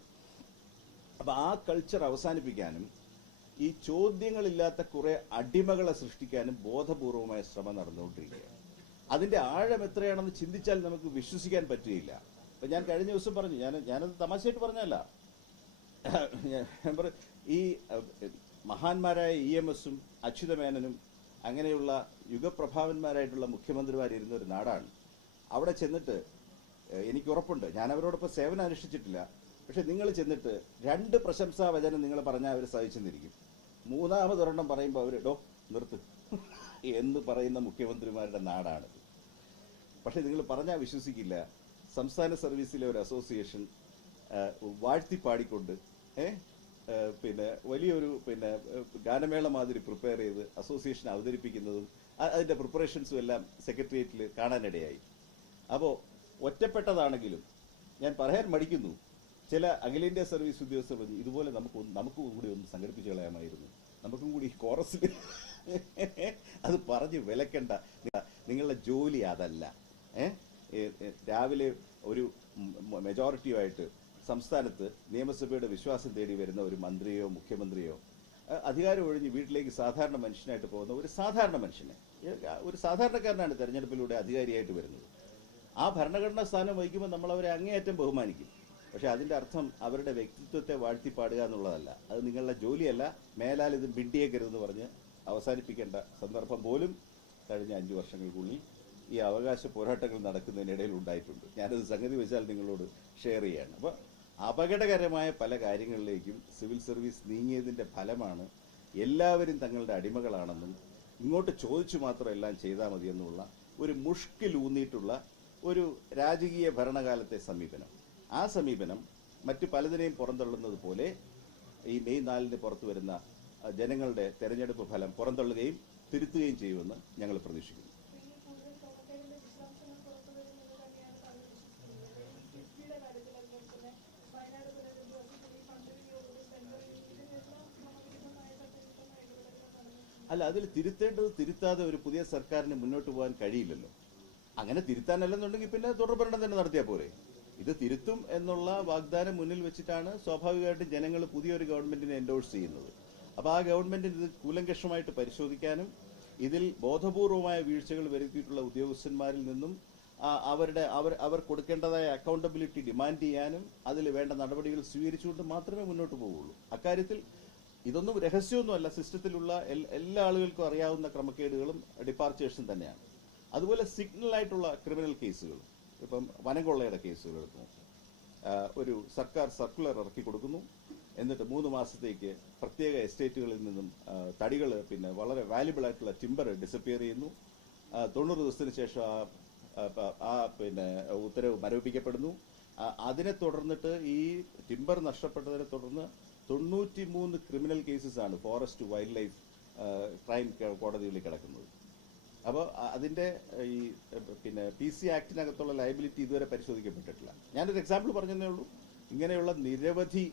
അപ്പൊ ആ കൾച്ചർ അവസാനിപ്പിക്കാനും ഈ ചോദ്യങ്ങളില്ലാത്ത കുറെ അടിമകളെ സൃഷ്ടിക്കാനും ബോധപൂർവമായ ശ്രമം നടന്നുകൊണ്ടിരിക്കുകയാണ്. അതിന്റെ ആഴം എത്രയാണെന്ന് ചിന്തിച്ചാൽ നമുക്ക് വിശ്വസിക്കാൻ പറ്റുകയില്ല. അപ്പൊ ഞാൻ കഴിഞ്ഞ ദിവസം പറഞ്ഞു, ഞാനത് തമാശയായിട്ട് പറഞ്ഞല്ല. ഈ മഹാന്മാരായ EMS-ഉം അച്യുതമേനനും അങ്ങനെയുള്ള യുഗപ്രഭാവന്മാരായിട്ടുള്ള മുഖ്യമന്ത്രിമാരിരുന്ന ഒരു നാടാണ്. അവിടെ ചെന്നിട്ട് എനിക്ക് ഉറപ്പുണ്ട്, ഞാൻ അവരോടൊപ്പം സേവനം അനുഷ്ഠിച്ചിട്ടില്ല, പക്ഷെ നിങ്ങൾ ചെന്നിട്ട് 2 പ്രശംസാവചനം നിങ്ങൾ പറഞ്ഞാൽ അവർ സഹിച്ചെന്നിരിക്കും. 3ാമതൊരെണ്ണം പറയുമ്പോൾ അവർ നിർത്ത് എന്ന് പറയുന്ന മുഖ്യമന്ത്രിമാരുടെ നാടാണിത്. പക്ഷെ നിങ്ങൾ പറഞ്ഞാൽ വിശ്വസിക്കില്ല, സംസ്ഥാന സർവീസിലെ ഒരു അസോസിയേഷൻ വാഴ്ത്തിപ്പാടിക്കൊണ്ട് പിന്നെ വലിയൊരു ഗാനമേള മാതിരി പ്രിപ്പയർ ചെയ്ത് അസോസിയേഷൻ അവതരിപ്പിക്കുന്നതും അതിന്റെ പ്രിപ്പറേഷൻസും എല്ലാം സെക്രട്ടേറിയറ്റിൽ കാണാനിടയായി. അപ്പോൾ ഒറ്റപ്പെട്ടതാണെങ്കിലും ഞാൻ പറയാൻ മടിക്കുന്നു, ചില അഖിലേന്ത്യാ സർവീസ് ഉദ്യോഗസ്ഥർ പറഞ്ഞു ഇതുപോലെ നമുക്കും കൂടി ഒന്ന് സംഘടിപ്പിച്ച് കളയാമായിരുന്നു, നമുക്കും കൂടി കോറസിൽ അത് പറഞ്ഞ് വിലക്കണ്ട, നിങ്ങളുടെ ജോലി അതല്ല. രാവിലെ ഒരു മെജോറിറ്റിയുമായിട്ട് സംസ്ഥാനത്ത് നിയമസഭയുടെ വിശ്വാസം തേടി വരുന്ന ഒരു മന്ത്രിയോ മുഖ്യമന്ത്രിയോ അധികാരം ഒഴിഞ്ഞ് വീട്ടിലേക്ക് സാധാരണ മനുഷ്യനായിട്ട് പോകുന്ന ഒരു സാധാരണ മനുഷ്യനെ, ഒരു സാധാരണക്കാരനാണ് തെരഞ്ഞെടുപ്പിലൂടെ അധികാരിയായിട്ട് വരുന്നത്. ആ ഭരണഘടനാ സ്ഥാനം വഹിക്കുമ്പോൾ നമ്മൾ അവരെ അങ്ങേയറ്റം ബഹുമാനിക്കും. പക്ഷെ അതിന്റെ അർത്ഥം അവരുടെ വ്യക്തിത്വത്തെ വാഴ്ത്തിപ്പാടുക എന്നുള്ളതല്ല. അത് നിങ്ങളുടെ ജോലിയല്ല, മേലാൽ ഇത് ബിഡിയേക്കരുതെന്ന് പറഞ്ഞ് അവസാനിപ്പിക്കേണ്ട സന്ദർഭം പോലും കഴിഞ്ഞ 5 വർഷങ്ങൾക്കുള്ളിൽ ഈ അവകാശ പോരാട്ടങ്ങൾ നടക്കുന്നതിനിടയിൽ ഉണ്ടായിട്ടുണ്ട്. ഞാനത് സംഗതി വെച്ചാൽ നിങ്ങളോട് ഷെയർ ചെയ്യാണ്. അപ്പോൾ അപകടകരമായ പല കാര്യങ്ങളിലേക്കും സിവിൽ സർവീസ് നീങ്ങിയതിന്റെ ഫലമാണ് എല്ലാവരും തങ്ങളുടെ അടിമകളാണെന്നും ഇങ്ങോട്ട് ചോദിച്ചു മാത്രം എല്ലാം ചെയ്താൽ മതിയെന്നുള്ള ഒരു മുഷ്കിലൂന്നിയിട്ടുള്ള ഒരു രാജകീയ ഭരണകാലത്തെ സമീപനം. ആ സമീപനം മറ്റു പലതിനെയും പുറന്തള്ളുന്നത് പോലെ ഈ മെയ് 4-ന് പുറത്തു വരുന്ന ജനങ്ങളുടെ തെരഞ്ഞെടുപ്പ് ഫലം പുറന്തള്ളുകയും തിരുത്തുകയും ചെയ്യുമെന്ന് ഞങ്ങൾ പ്രതീക്ഷിക്കുന്നു. അല്ല, അതിൽ തിരുത്താതെ ഒരു പുതിയ സർക്കാരിന് മുന്നോട്ട് പോകാൻ കഴിയില്ലല്ലോ. അങ്ങനെ തിരുത്താനല്ലെന്നുണ്ടെങ്കിൽ പിന്നെ തുടർഭരണം തന്നെ നടത്തിയാൽ പോരെ. ഇത് തിരുത്തും എന്നുള്ള വാഗ്ദാനം മുന്നിൽ വെച്ചിട്ടാണ് സ്വാഭാവികമായിട്ടും ജനങ്ങൾ പുതിയൊരു ഗവൺമെന്റിനെ എൻഡോഴ്സ് ചെയ്യുന്നത്. അപ്പൊ ആ ഗവൺമെന്റിന് ഇത് കൂലങ്കഷമായിട്ട് പരിശോധിക്കാനും ഇതിൽ ബോധപൂർവമായ വീഴ്ചകൾ വരുത്തിയിട്ടുള്ള ഉദ്യോഗസ്ഥന്മാരിൽ നിന്നും അവർ കൊടുക്കേണ്ടതായ അക്കൗണ്ടബിലിറ്റി ഡിമാൻഡ് ചെയ്യാനും അതിൽ വേണ്ട നടപടികൾ സ്വീകരിച്ചുകൊണ്ട് മാത്രമേ മുന്നോട്ട് പോവുള്ളൂ. അക്കാര്യത്തിൽ ഇതൊന്നും രഹസ്യമൊന്നുമല്ല. സിസ്റ്റത്തിലുള്ള എല്ലാ ആളുകൾക്കും അറിയാവുന്ന ക്രമക്കേടുകളും ഡിപ്പാർച്ചേഴ്സും തന്നെയാണ്. അതുപോലെ സിഗ്നൽ ആയിട്ടുള്ള ക്രിമിനൽ കേസുകൾ, ഇപ്പം വനംകൊള്ളയുടെ കേസുകൾ എടുക്കുന്നു, ഒരു സർക്കാർ സർക്കുലർ ഇറക്കി കൊടുക്കുന്നു, എന്നിട്ട് 3 മാസത്തേക്ക് പ്രത്യേക എസ്റ്റേറ്റുകളിൽ നിന്നും തടികൾ വളരെ വാല്യുബിൾ ആയിട്ടുള്ള ടിമ്പർ ഡിസപ്പിയർ ചെയ്യുന്നു. 90 ദിവസത്തിന് ശേഷം ആ ഉത്തരവ് മരവിപ്പിക്കപ്പെടുന്നു. അതിനെ തുടർന്നിട്ട് ഈ ടിമ്പർ നഷ്ടപ്പെട്ടതിനെ തുടർന്ന് 93 ക്രിമിനൽ കേസസ് ആണ് ഫോറസ്റ്റ് വൈൽഡ് ലൈഫ് ക്രൈം കോടതികളിൽ കിടക്കുന്നത്. അപ്പോൾ അതിന്റെ ഈ PC ആക്ടിനകത്തുള്ള ലയബിലിറ്റി ഇതുവരെ പരിശോധിക്കപ്പെട്ടിട്ടില്ല. ഞാനൊരു എക്സാമ്പിൾ പറഞ്ഞതേ ഉള്ളൂ. ഇങ്ങനെയുള്ള നിരവധി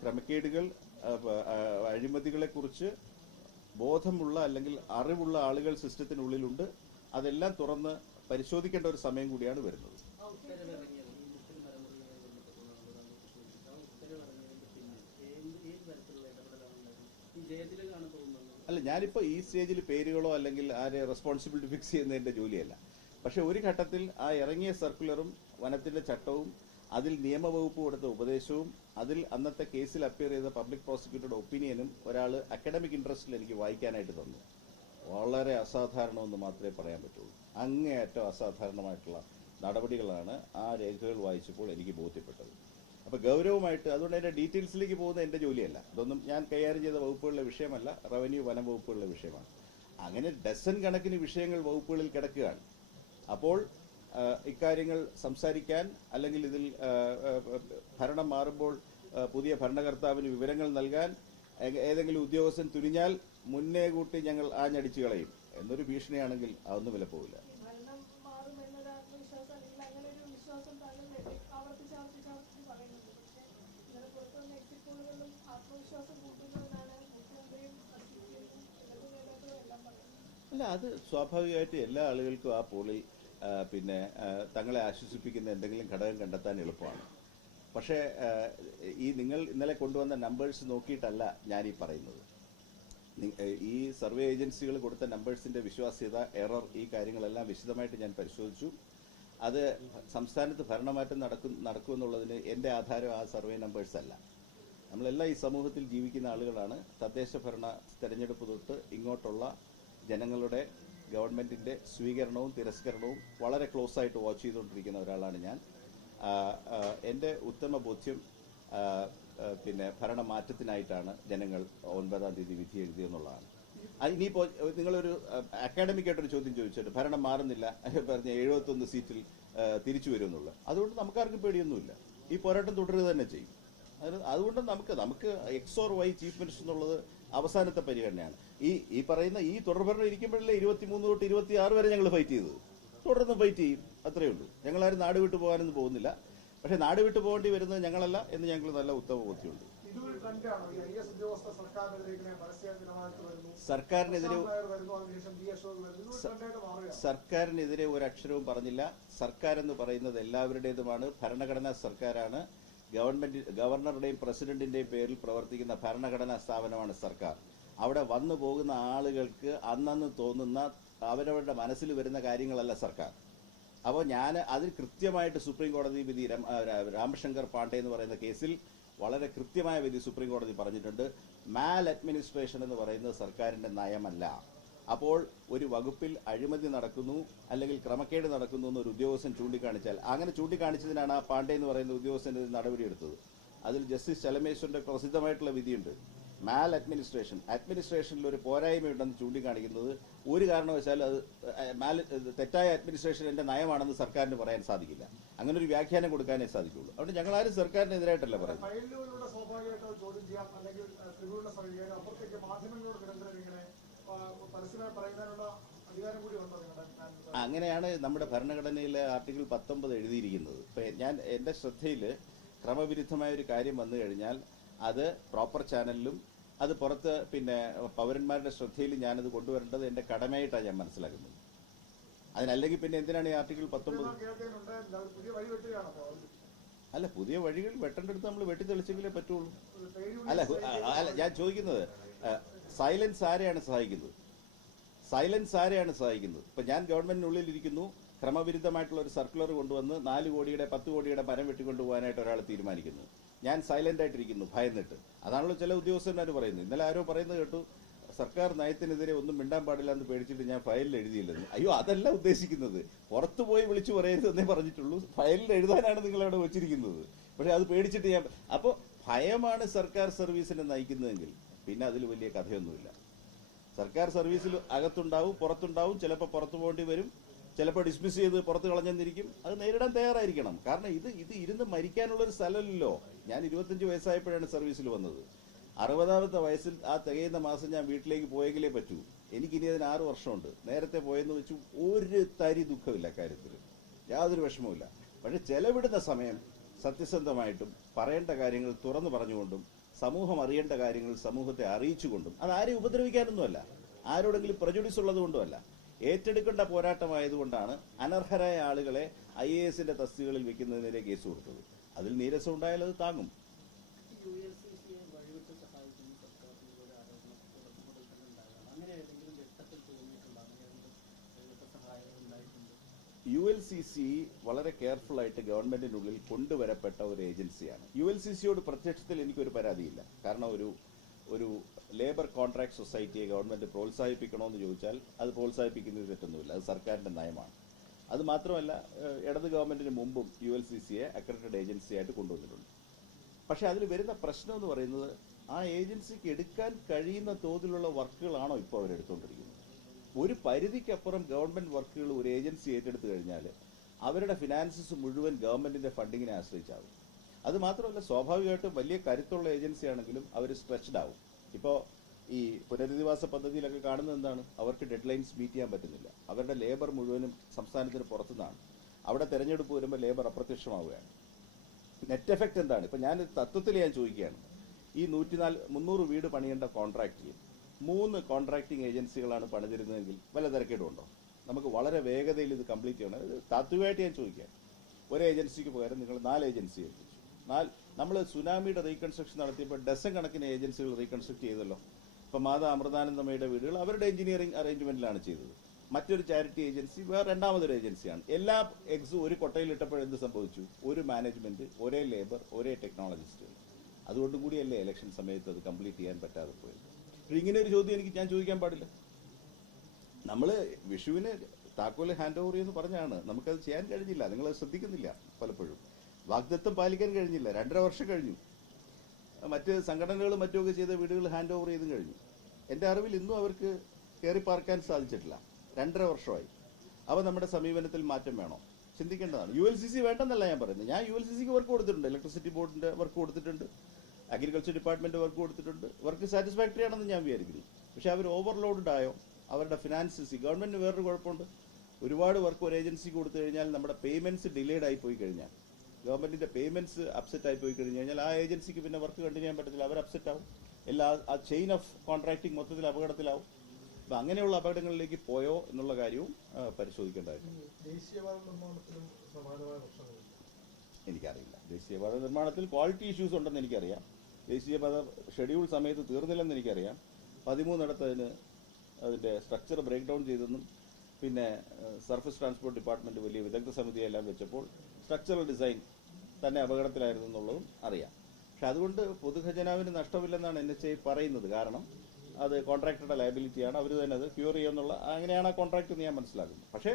ക്രമക്കേടുകൾ, അഴിമതികളെ കുറിച്ച് ബോധമുള്ള അല്ലെങ്കിൽ അറിവുള്ള ആളുകൾ സിസ്റ്റത്തിനുള്ളിലുണ്ട്. അതെല്ലാം തുറന്ന് പരിശോധിക്കേണ്ട ഒരു സമയം കൂടിയാണ് വരുന്നത്. അല്ല, ഞാനിപ്പോ ഈ സ്റ്റേജിൽ പേരുകളോ അല്ലെങ്കിൽ ആരെ റെസ്പോൺസിബിലിറ്റി ഫിക്സ് ചെയ്യുന്നതിന്റെ ജോലിയല്ല. പക്ഷെ ഒരു ഘട്ടത്തിൽ ആ ഇറങ്ങിയ സർക്കുലറും വനത്തിന്റെ ചട്ടവും അതിൽ നിയമവകുപ്പ് കൊടുത്ത ഉപദേശവും അതിൽ അന്നത്തെ കേസിൽ അപ്പിയർ ചെയ്ത പബ്ലിക് പ്രോസിക്യൂട്ടറുടെ ഒപ്പീനിയനും ഒരാൾ അക്കാഡമിക് ഇൻട്രസ്റ്റിൽ എനിക്ക് വായിക്കാനായിട്ട് തന്നു. വളരെ അസാധാരണമെന്ന് മാത്രമേ പറയാൻ പറ്റുള്ളൂ. അങ്ങേയറ്റം അസാധാരണമായിട്ടുള്ള നടപടികളാണ് ആ രേഖകൾ വായിച്ചപ്പോൾ എനിക്ക് ബോധ്യപ്പെട്ടത്. അപ്പോൾ ഗൗരവമായിട്ട്, അതുകൊണ്ട് അതിൻ്റെ ഡീറ്റെയിൽസിലേക്ക് പോകുന്ന എൻ്റെ ജോലിയല്ല. ഇതൊന്നും ഞാൻ കൈകാര്യം ചെയ്ത വകുപ്പുകളിലെ വിഷയമല്ല, റവന്യൂ വനം വകുപ്പുകളിലെ വിഷയമാണ്. അങ്ങനെ ഡസൻ കണക്കിന് വിഷയങ്ങൾ വകുപ്പുകളിൽ കിടക്കുകയാണ്. അപ്പോൾ ഇക്കാര്യങ്ങൾ സംസാരിക്കാൻ, അല്ലെങ്കിൽ ഇതിൽ ഭരണം മാറുമ്പോൾ പുതിയ ഭരണകർത്താവിന് വിവരങ്ങൾ നൽകാൻ ഏതെങ്കിലും ഉദ്യോഗസ്ഥൻ തുനിഞ്ഞാൽ മുന്നേ കൂട്ടി ഞങ്ങൾ ആഞ്ഞടിച്ചു കളയും എന്നൊരു ഭീഷണിയാണെങ്കിൽ അതൊന്നും വിലപ്പോവില്ല. അല്ല, അത് സ്വാഭാവികമായിട്ട് എല്ലാ ആളുകൾക്കും ആ പോളിൽ തങ്ങളെ ആശ്വസിപ്പിക്കുന്ന എന്തെങ്കിലും ഘടകം കണ്ടെത്താൻ എളുപ്പമാണ്. പക്ഷേ നിങ്ങൾ ഇന്നലെ കൊണ്ടുവന്ന നമ്പേഴ്സ് നോക്കിയിട്ടല്ല ഞാനീ പറയുന്നത്. ഈ സർവേ ഏജൻസികൾ കൊടുത്ത നമ്പേഴ്സിന്റെ വിശ്വാസ്യത, എറർ, ഈ കാര്യങ്ങളെല്ലാം വിശദമായിട്ട് ഞാൻ പരിശോധിച്ചു. അത് സംസ്ഥാനത്ത് ഭരണമാറ്റം നടക്കുമെന്നുള്ളതിന് എൻ്റെ ആധാരം ആ സർവേ നമ്പേഴ്സ് അല്ല. നമ്മളെല്ലാം ഈ സമൂഹത്തിൽ ജീവിക്കുന്ന ആളുകളാണ്. തദ്ദേശ ഭരണ തെരഞ്ഞെടുപ്പ് തൊട്ട് ഇങ്ങോട്ടുള്ള ജനങ്ങളുടെ, ഗവൺമെന്റിന്റെ സ്വീകരണവും തിരസ്കരണവും വളരെ ക്ലോസ് ആയിട്ട് വാച്ച് ചെയ്തുകൊണ്ടിരിക്കുന്ന ഒരാളാണ് ഞാൻ. എൻ്റെ ഉത്തമ ബോധ്യം ഭരണമാറ്റത്തിനായിട്ടാണ് ജനങ്ങൾ 9-ാം തീയതി വിധി എഴുതിയെന്നുള്ളതാണ്. ഇനിയിപ്പോൾ നിങ്ങളൊരു അക്കാഡമിക്കായിട്ടൊരു ചോദ്യം ചോദിച്ചിട്ട് ഭരണം മാറുന്നില്ല പറഞ്ഞ 71 സീറ്റിൽ തിരിച്ചു വരുമെന്നുള്ളത്, അതുകൊണ്ട് നമുക്കാർക്കും പേടിയൊന്നുമില്ല. ഈ പോരാട്ടം തുടരുക തന്നെ ചെയ്യും. അതുകൊണ്ട് നമുക്ക് X or Y chief minister എന്നുള്ളത് അവസാനത്തെ പരിഗണനയാണ്. ഈ പറയുന്ന ഈ തുടർഭരണം ഇരിക്കുമ്പോഴല്ലേ 23 തൊട്ട് 26 വരെ ഞങ്ങൾ ഫൈറ്റ് ചെയ്തത്. തുടർന്ന് ഫൈറ്റ് ചെയ്യും, അത്രയേ ഉള്ളൂ. ഞങ്ങളാരും നാട് വിട്ടു പോകാനൊന്നും പോകുന്നില്ല. പക്ഷെ നാട് വിട്ടു പോകേണ്ടി വരുന്നത് ഞങ്ങളല്ല എന്ന് ഞങ്ങൾക്ക് നല്ല ഉത്തമ ബോധ്യമുണ്ട്. സർക്കാരിനെതിരെ ഒരു അക്ഷരവും പറഞ്ഞില്ല. സർക്കാർ എന്ന് പറയുന്നത് എല്ലാവരുടേതുമാണ്. ഭരണഘടനാ സർക്കാരാണ്. ഗവർണറുടെയും പ്രസിഡന്റിന്റെയും പേരിൽ പ്രവർത്തിക്കുന്ന ഭരണഘടനാ സ്ഥാപനമാണ് സർക്കാർ. അവിടെ വന്നു പോകുന്ന ആളുകൾക്ക് അന്നന്ന് തോന്നുന്ന അവരവരുടെ മനസ്സിൽ വരുന്ന കാര്യങ്ങളല്ല സർക്കാർ. അപ്പോൾ ഞാൻ അതിൽ കൃത്യമായിട്ട് സുപ്രീം കോടതി വിധി, രാമശങ്കർ പാണ്ഡെ എന്ന് പറയുന്ന കേസിൽ വളരെ കൃത്യമായ വിധി സുപ്രീം കോടതി പറഞ്ഞിട്ടുണ്ട്. മാൽ അഡ്മിനിസ്ട്രേഷൻ എന്ന് പറയുന്നത് സർക്കാരിന്റെ നയമല്ല. അപ്പോൾ ഒരു വകുപ്പിൽ അഴിമതി നടക്കുന്നു അല്ലെങ്കിൽ ക്രമക്കേട് നടക്കുന്നു എന്നൊരു ഉദ്യോഗസ്ഥൻ ചൂണ്ടിക്കാണിച്ചാൽ, അങ്ങനെ ചൂണ്ടിക്കാണിച്ചതിനാണ് ആ പാണ്ഡെ എന്ന് പറയുന്ന ഉദ്യോഗസ്ഥന് നടപടിയെടുത്തത്. അതിൽ ജസ്റ്റിസ് ചലമേശ്വറിന്റെ പ്രസിദ്ധമായിട്ടുള്ള വിധിയുണ്ട്. മാൽ അഡ്മിനിസ്ട്രേഷനിൽ ഒരു പോരായ്മയുണ്ടെന്ന് ചൂണ്ടിക്കാണിക്കുന്നത് ഒരു കാരണവശാലും അത് തെറ്റായ അഡ്മിനിസ്ട്രേഷൻ എന്റെ നയമാണെന്ന് സർക്കാരിന് പറയാൻ സാധിക്കില്ല. അങ്ങനെ ഒരു വ്യാഖ്യാനം കൊടുക്കാനേ സാധിക്കുള്ളൂ. അതുകൊണ്ട് ഞങ്ങളാരും സർക്കാരിനെതിരായിട്ടല്ല പറയുന്നത്. അങ്ങനെയാണ് നമ്മുടെ ഭരണഘടനയിലെ ആർട്ടിക്കിൾ 19 എഴുതിയിരിക്കുന്നത്. ഇപ്പൊ എന്റെ ശ്രദ്ധയിൽ ക്രമവിരുദ്ധമായ ഒരു കാര്യം വന്നു കഴിഞ്ഞാൽ അത് പ്രോപ്പർ ചാനലിലും അത് പുറത്ത് പൗരന്മാരുടെ ശ്രദ്ധയിൽ ഞാനത് കൊണ്ടുവരേണ്ടത് എന്റെ കടമയായിട്ടാണ് ഞാൻ മനസ്സിലാക്കുന്നത്. അതിനല്ലെങ്കിൽ പിന്നെ എന്തിനാണ് ഈ ആർട്ടിക്കിൾ 19? അല്ല, പുതിയ വഴികൾ വെട്ടേണ്ടടുത്ത് നമ്മൾ വെട്ടിത്തെളിച്ചെങ്കിലേ പറ്റുള്ളൂ. അല്ല, ഞാൻ ചോദിക്കുന്നത് സൈലൻസ് ആരെയാണ് സഹായിക്കുന്നത്? ഇപ്പൊ ഞാൻ ഗവൺമെന്റിനുള്ളിൽ ഇരിക്കുന്നു, ക്രമവിരുദ്ധമായിട്ടുള്ള ഒരു സർക്കുലർ കൊണ്ടുവന്ന് 4 കോടിയുടെ 10 കോടിയുടെ മരം വെട്ടിക്കൊണ്ടുപോകാനായിട്ട് ഒരാൾ തീരുമാനിക്കുന്നു. ഞാൻ സൈലന്റ് ആയിട്ടിരിക്കുന്നു ഭയന്നിട്ട്. അതാണല്ലോ ചില ഉദ്യോഗസ്ഥന്മാർ പറയുന്നത്. ഇന്നലെ ആരോ പറയുന്നത് കേട്ടു, സർക്കാർ നയത്തിനെതിരെ ഒന്നും മിണ്ടാൻ പാടില്ല എന്ന് പേടിച്ചിട്ട് ഞാൻ ഫയലിൽ എഴുതിയില്ലെന്ന്. അയ്യോ, അതല്ല ഉദ്ദേശിക്കുന്നത്. പുറത്തു പോയി വിളിച്ചു പറയരുതെന്നേ പറഞ്ഞിട്ടുള്ളൂ. ഫയലിൽ എഴുതാനാണ് നിങ്ങൾ അവിടെ വെച്ചിരിക്കുന്നത്. പക്ഷെ അത് പേടിച്ചിട്ട് അപ്പോൾ ഭയമാണ് സർക്കാർ സർവീസിനെ നയിക്കുന്നതെങ്കിൽ പിന്നെ അതിൽ വലിയ കഥയൊന്നുമില്ല. സർക്കാർ സർവീസിൽ അകത്തുണ്ടാവും, പുറത്തുണ്ടാവും. ചിലപ്പോൾ പുറത്തു പോകേണ്ടി വരും, ചിലപ്പോൾ ഡിസ്മിസ് ചെയ്ത് പുറത്ത് കളഞ്ഞെന്നിരിക്കും. അത് നേരിടാൻ തയ്യാറായിരിക്കണം. കാരണം ഇത് ഇരുന്ന് മരിക്കാനുള്ളൊരു സ്ഥലമല്ലോ. ഞാൻ 25 വയസ്സായപ്പോഴാണ് സർവീസിൽ വന്നത്. 60ാമത്തെ വയസ്സിൽ ആ തികയുന്ന മാസം ഞാൻ വീട്ടിലേക്ക് പോയെങ്കിലേ പറ്റൂ. എനിക്കിനി അതിന് 6 വർഷമുണ്ട്. നേരത്തെ പോയെന്ന് വെച്ചു ഒരു തരി ദുഃഖമില്ല, കാര്യത്തിൽ യാതൊരു വിഷമവുമില്ല. പക്ഷെ ചെലവിടുന്ന സമയം സത്യസന്ധമായിട്ടും പറയേണ്ട കാര്യങ്ങൾ തുറന്നു പറഞ്ഞുകൊണ്ടും സമൂഹം അറിയേണ്ട കാര്യങ്ങൾ സമൂഹത്തെ അറിയിച്ചുകൊണ്ടും, അത് ആരെയും ഉപദ്രവിക്കാനൊന്നുമല്ല, ആരോടെങ്കിലും പ്രജുഡിസ് ഉള്ളത് കൊണ്ടുമല്ല, ഏറ്റെടുക്കേണ്ട പോരാട്ടമായതുകൊണ്ടാണ് അനർഹരായ ആളുകളെ IAS തസ്തികകളിൽ വെക്കുന്നതിനെതിരെ കേസ് കൊടുത്തത്. അതിൽ നീരസം ഉണ്ടായാൽ അത് താങ്ങും. ULCC വളരെ കെയർഫുൾ ആയിട്ട് ഗവൺമെന്റിനുള്ളിൽ കൊണ്ടുവരപ്പെട്ട ഒരു ഏജൻസിയാണ്. ULCCയോട് പ്രത്യക്ഷത്തിൽ എനിക്കൊരു പരാതിയില്ല. കാരണം ഒരു ലേബർ കോൺട്രാക്ട് സൊസൈറ്റിയെ ഗവൺമെന്റ് പ്രോത്സാഹിപ്പിക്കണമെന്ന് ചോദിച്ചാൽ അത് പ്രോത്സാഹിപ്പിക്കുന്നത് തെറ്റൊന്നുമില്ല, അത് സർക്കാരിന്റെ നയമാണ്. അത് മാത്രമല്ല, ഇടത് ഗവൺമെന്റിന് മുമ്പും ULCCയെ അക്രഡിറ്റഡ് ഏജൻസി ആയിട്ട് കൊണ്ടുവന്നിട്ടുണ്ട്. പക്ഷെ അതിൽ വരുന്ന പ്രശ്നം എന്ന് പറയുന്നത് ആ ഏജൻസിക്ക് എടുക്കാൻ കഴിയുന്ന തോതിലുള്ള വർക്കുകളാണോ ഇപ്പോൾ അവരെടുത്തുകൊണ്ടിരിക്കുന്നത്. ഒരു പരിധിക്കപ്പുറം ഗവൺമെന്റ് വർക്കുകൾ ഒരു ഏജൻസി ഏറ്റെടുത്തു കഴിഞ്ഞാൽ അവരുടെ ഫിനാൻസസ് മുഴുവൻ ഗവൺമെന്റിന്റെ ഫണ്ടിങ്ങിനെ ആശ്രയിച്ചാകും. അത് മാത്രമല്ല, സ്വാഭാവികമായിട്ടും വലിയ കരുത്തുള്ള ഏജൻസി ആണെങ്കിലും അവർ സ്ട്രെച്ച്ഡ് ആവും. ഇപ്പോൾ ഈ പുനരധിവാസ പദ്ധതിയിലൊക്കെ കാണുന്നത് എന്താണ്, അവർക്ക് ഡെഡ് ലൈൻസ് മീറ്റ് ചെയ്യാൻ പറ്റുന്നില്ല. അവരുടെ ലേബർ മുഴുവനും സംസ്ഥാനത്തിന് പുറത്തുനിന്നാണ്. അവിടെ തെരഞ്ഞെടുപ്പ് വരുമ്പോൾ ലേബർ അപ്രത്യക്ഷമാവുകയാണ്. നെറ്റ് എഫക്റ്റ് എന്താണ്? ഇപ്പം ഞാൻ തത്വത്തിൽ ഞാൻ ചോദിക്കുകയാണ്, ഈ 300 വീട് പണിയേണ്ട കോൺട്രാക്റ്റിൽ 3 കോൺട്രാക്ടിങ് ഏജൻസികളാണ് പണിതിരുന്നതെങ്കിൽ വല്ല തിരക്കേടുണ്ടോ? നമുക്ക് വളരെ വേഗതയിൽ ഇത് കംപ്ലീറ്റ് ചെയ്യണം. ഇത് താത്വികമായിട്ട് ഞാൻ ചോദിക്കാം. ഒരു ഏജൻസിക്ക് പകരം നിങ്ങൾ 4 ഏജൻസി ഏൽപ്പിച്ചു. നമ്മൾ സുനാമിയുടെ റീകൺസ്ട്രക്ഷൻ നടത്തിയപ്പോൾ ഡസൻ കണക്കിന് ഏജൻസികൾ റീകൺസ്ട്രക്ട് ചെയ്തല്ലോ. ഇപ്പം മാതാ അമൃതാനന്ദമയുടെ വീടുകൾ അവരുടെ എഞ്ചിനീയറിംഗ് അറേഞ്ച്മെന്റിലാണ് ചെയ്തത്. മറ്റൊരു ചാരിറ്റി ഏജൻസി വേറെ രണ്ടാമതൊരു ഏജൻസിയാണ്. എല്ലാ എഗ്സും ഒരു കൊട്ടയിൽ എന്ത് സംഭവിച്ചു? ഒരു മാനേജ്മെന്റ്, ഒരേ ലേബർ, ഒരേ ടെക്നോളജിസ്റ്റുകൾ. അതുകൊണ്ടും കൂടിയല്ലേ ഇലക്ഷൻ സമയത്ത് അത് കംപ്ലീറ്റ് ചെയ്യാൻ പറ്റാതെ പോയത്. ഇങ്ങനെ ഒരു ചോദ്യം ഞാൻ ചോദിക്കാൻ പാടില്ല. നമ്മൾ വിഷുവിന് താക്കോല് ഹാൻഡ് ഓവർ ചെയ്യുമെന്ന് പറഞ്ഞാണ്, നമുക്കത് ചെയ്യാൻ കഴിഞ്ഞില്ല. നിങ്ങളത് ശ്രദ്ധിക്കുന്നില്ല. പലപ്പോഴും വാഗ്ദത്തം പാലിക്കാൻ കഴിഞ്ഞില്ല. 2.5 വർഷം കഴിഞ്ഞു. മറ്റ് സംഘടനകളും മറ്റുമൊക്കെ ചെയ്ത വീടുകൾ ഹാൻഡ് ഓവർ ചെയ്തും കഴിഞ്ഞു. എൻ്റെ അറിവിൽ ഇന്നും അവർക്ക് കയറി പാർക്കാൻ സാധിച്ചിട്ടില്ല. 2.5 വർഷമായി. അപ്പോൾ നമ്മുടെ സമീപനത്തിൽ മാറ്റം വേണോ? ചിന്തിക്കേണ്ടതാണ്. ULCC വേണ്ടെന്നല്ല ഞാൻ പറയുന്നത്. ഞാൻ ULCCക്ക് വർക്ക് കൊടുത്തിട്ടുണ്ട്, ഇലക്ട്രിസിറ്റി ബോർഡിന്റെ വർക്ക് കൊടുത്തിട്ടുണ്ട്, അഗ്രികൾച്ചർ ഡിപ്പാർട്ട്മെന്റ് വർക്ക് കൊടുത്തിട്ടുണ്ട്. വർക്ക് സാറ്റിസ്ഫാക്ടറി ആണെന്ന് ഞാൻ വിചാരിക്കുന്നു. പക്ഷെ അവർ ഓവർലോഡഡ് ആയോ? അവരുടെ ഫിനാൻസസ്, ഗവൺമെന്റിന് വേറൊരു കുഴപ്പമുണ്ട്. ഒരുപാട് വർക്ക് ഒരു ഏജൻസിക്ക് കൊടുത്തു കഴിഞ്ഞാൽ നമ്മുടെ പേയ്മെന്റ്സ് ഡിലേഡ് ആയി പോയി കഴിഞ്ഞാൽ, ഗവൺമെന്റിന്റെ പേയ്മെന്റ്സ് അപ്സെറ്റ് ആയി പോയി കഴിഞ്ഞു കഴിഞ്ഞാൽ ആ ഏജൻസിക്ക് പിന്നെ വർക്ക് കണ്ടിന്യൂ ചെയ്യാൻ പറ്റത്തില്ല. അവർ അപ്സെറ്റ് ആവും. ആ ചെയിൻ ഓഫ് കോൺട്രാക്ടിങ് മൊത്തത്തിൽ അപകടത്തിലാവും. അപ്പൊ അങ്ങനെയുള്ള അപകടങ്ങളിലേക്ക് പോയോ എന്നുള്ള കാര്യവും പരിശോധിക്കേണ്ടതായിട്ടുണ്ട്. എനിക്കറിയില്ല. ദേശീയപാത നിർമ്മാണത്തിൽ ക്വാളിറ്റി ഇഷ്യൂസ് ഉണ്ടെന്ന് എനിക്കറിയാം. ദേശീയപാത ഷെഡ്യൂൾ സമയത്ത് തീർന്നില്ലെന്ന് എനിക്കറിയാം. 13 അതിന്റെ സ്ട്രക്ചർ ബ്രേക്ക് ഡൗൺ ചെയ്തെന്നും പിന്നെ സർഫസ് ട്രാൻസ്പോർട്ട് ഡിപ്പാർട്ട്മെന്റ് വലിയ വിദഗ്ധ സമിതിയെല്ലാം വെച്ചപ്പോൾ സ്ട്രക്ചറൽ ഡിസൈൻ തന്നെ അപകടത്തിലായിരുന്നു എന്നുള്ളതും അറിയാം. പക്ഷെ അതുകൊണ്ട് പൊതുഖജനാവിന് നഷ്ടമില്ലെന്നാണ് NHAI പറയുന്നത്. കാരണം അത് കോൺട്രാക്ടറുടെ ലയബിലിറ്റിയാണ്, അവർ തന്നെ അത് ക്യൂർ ചെയ്യുമെന്നുള്ള, അങ്ങനെയാണ് ആ കോൺട്രാക്ട് എന്ന് ഞാൻ മനസ്സിലാക്കുന്നത്. പക്ഷേ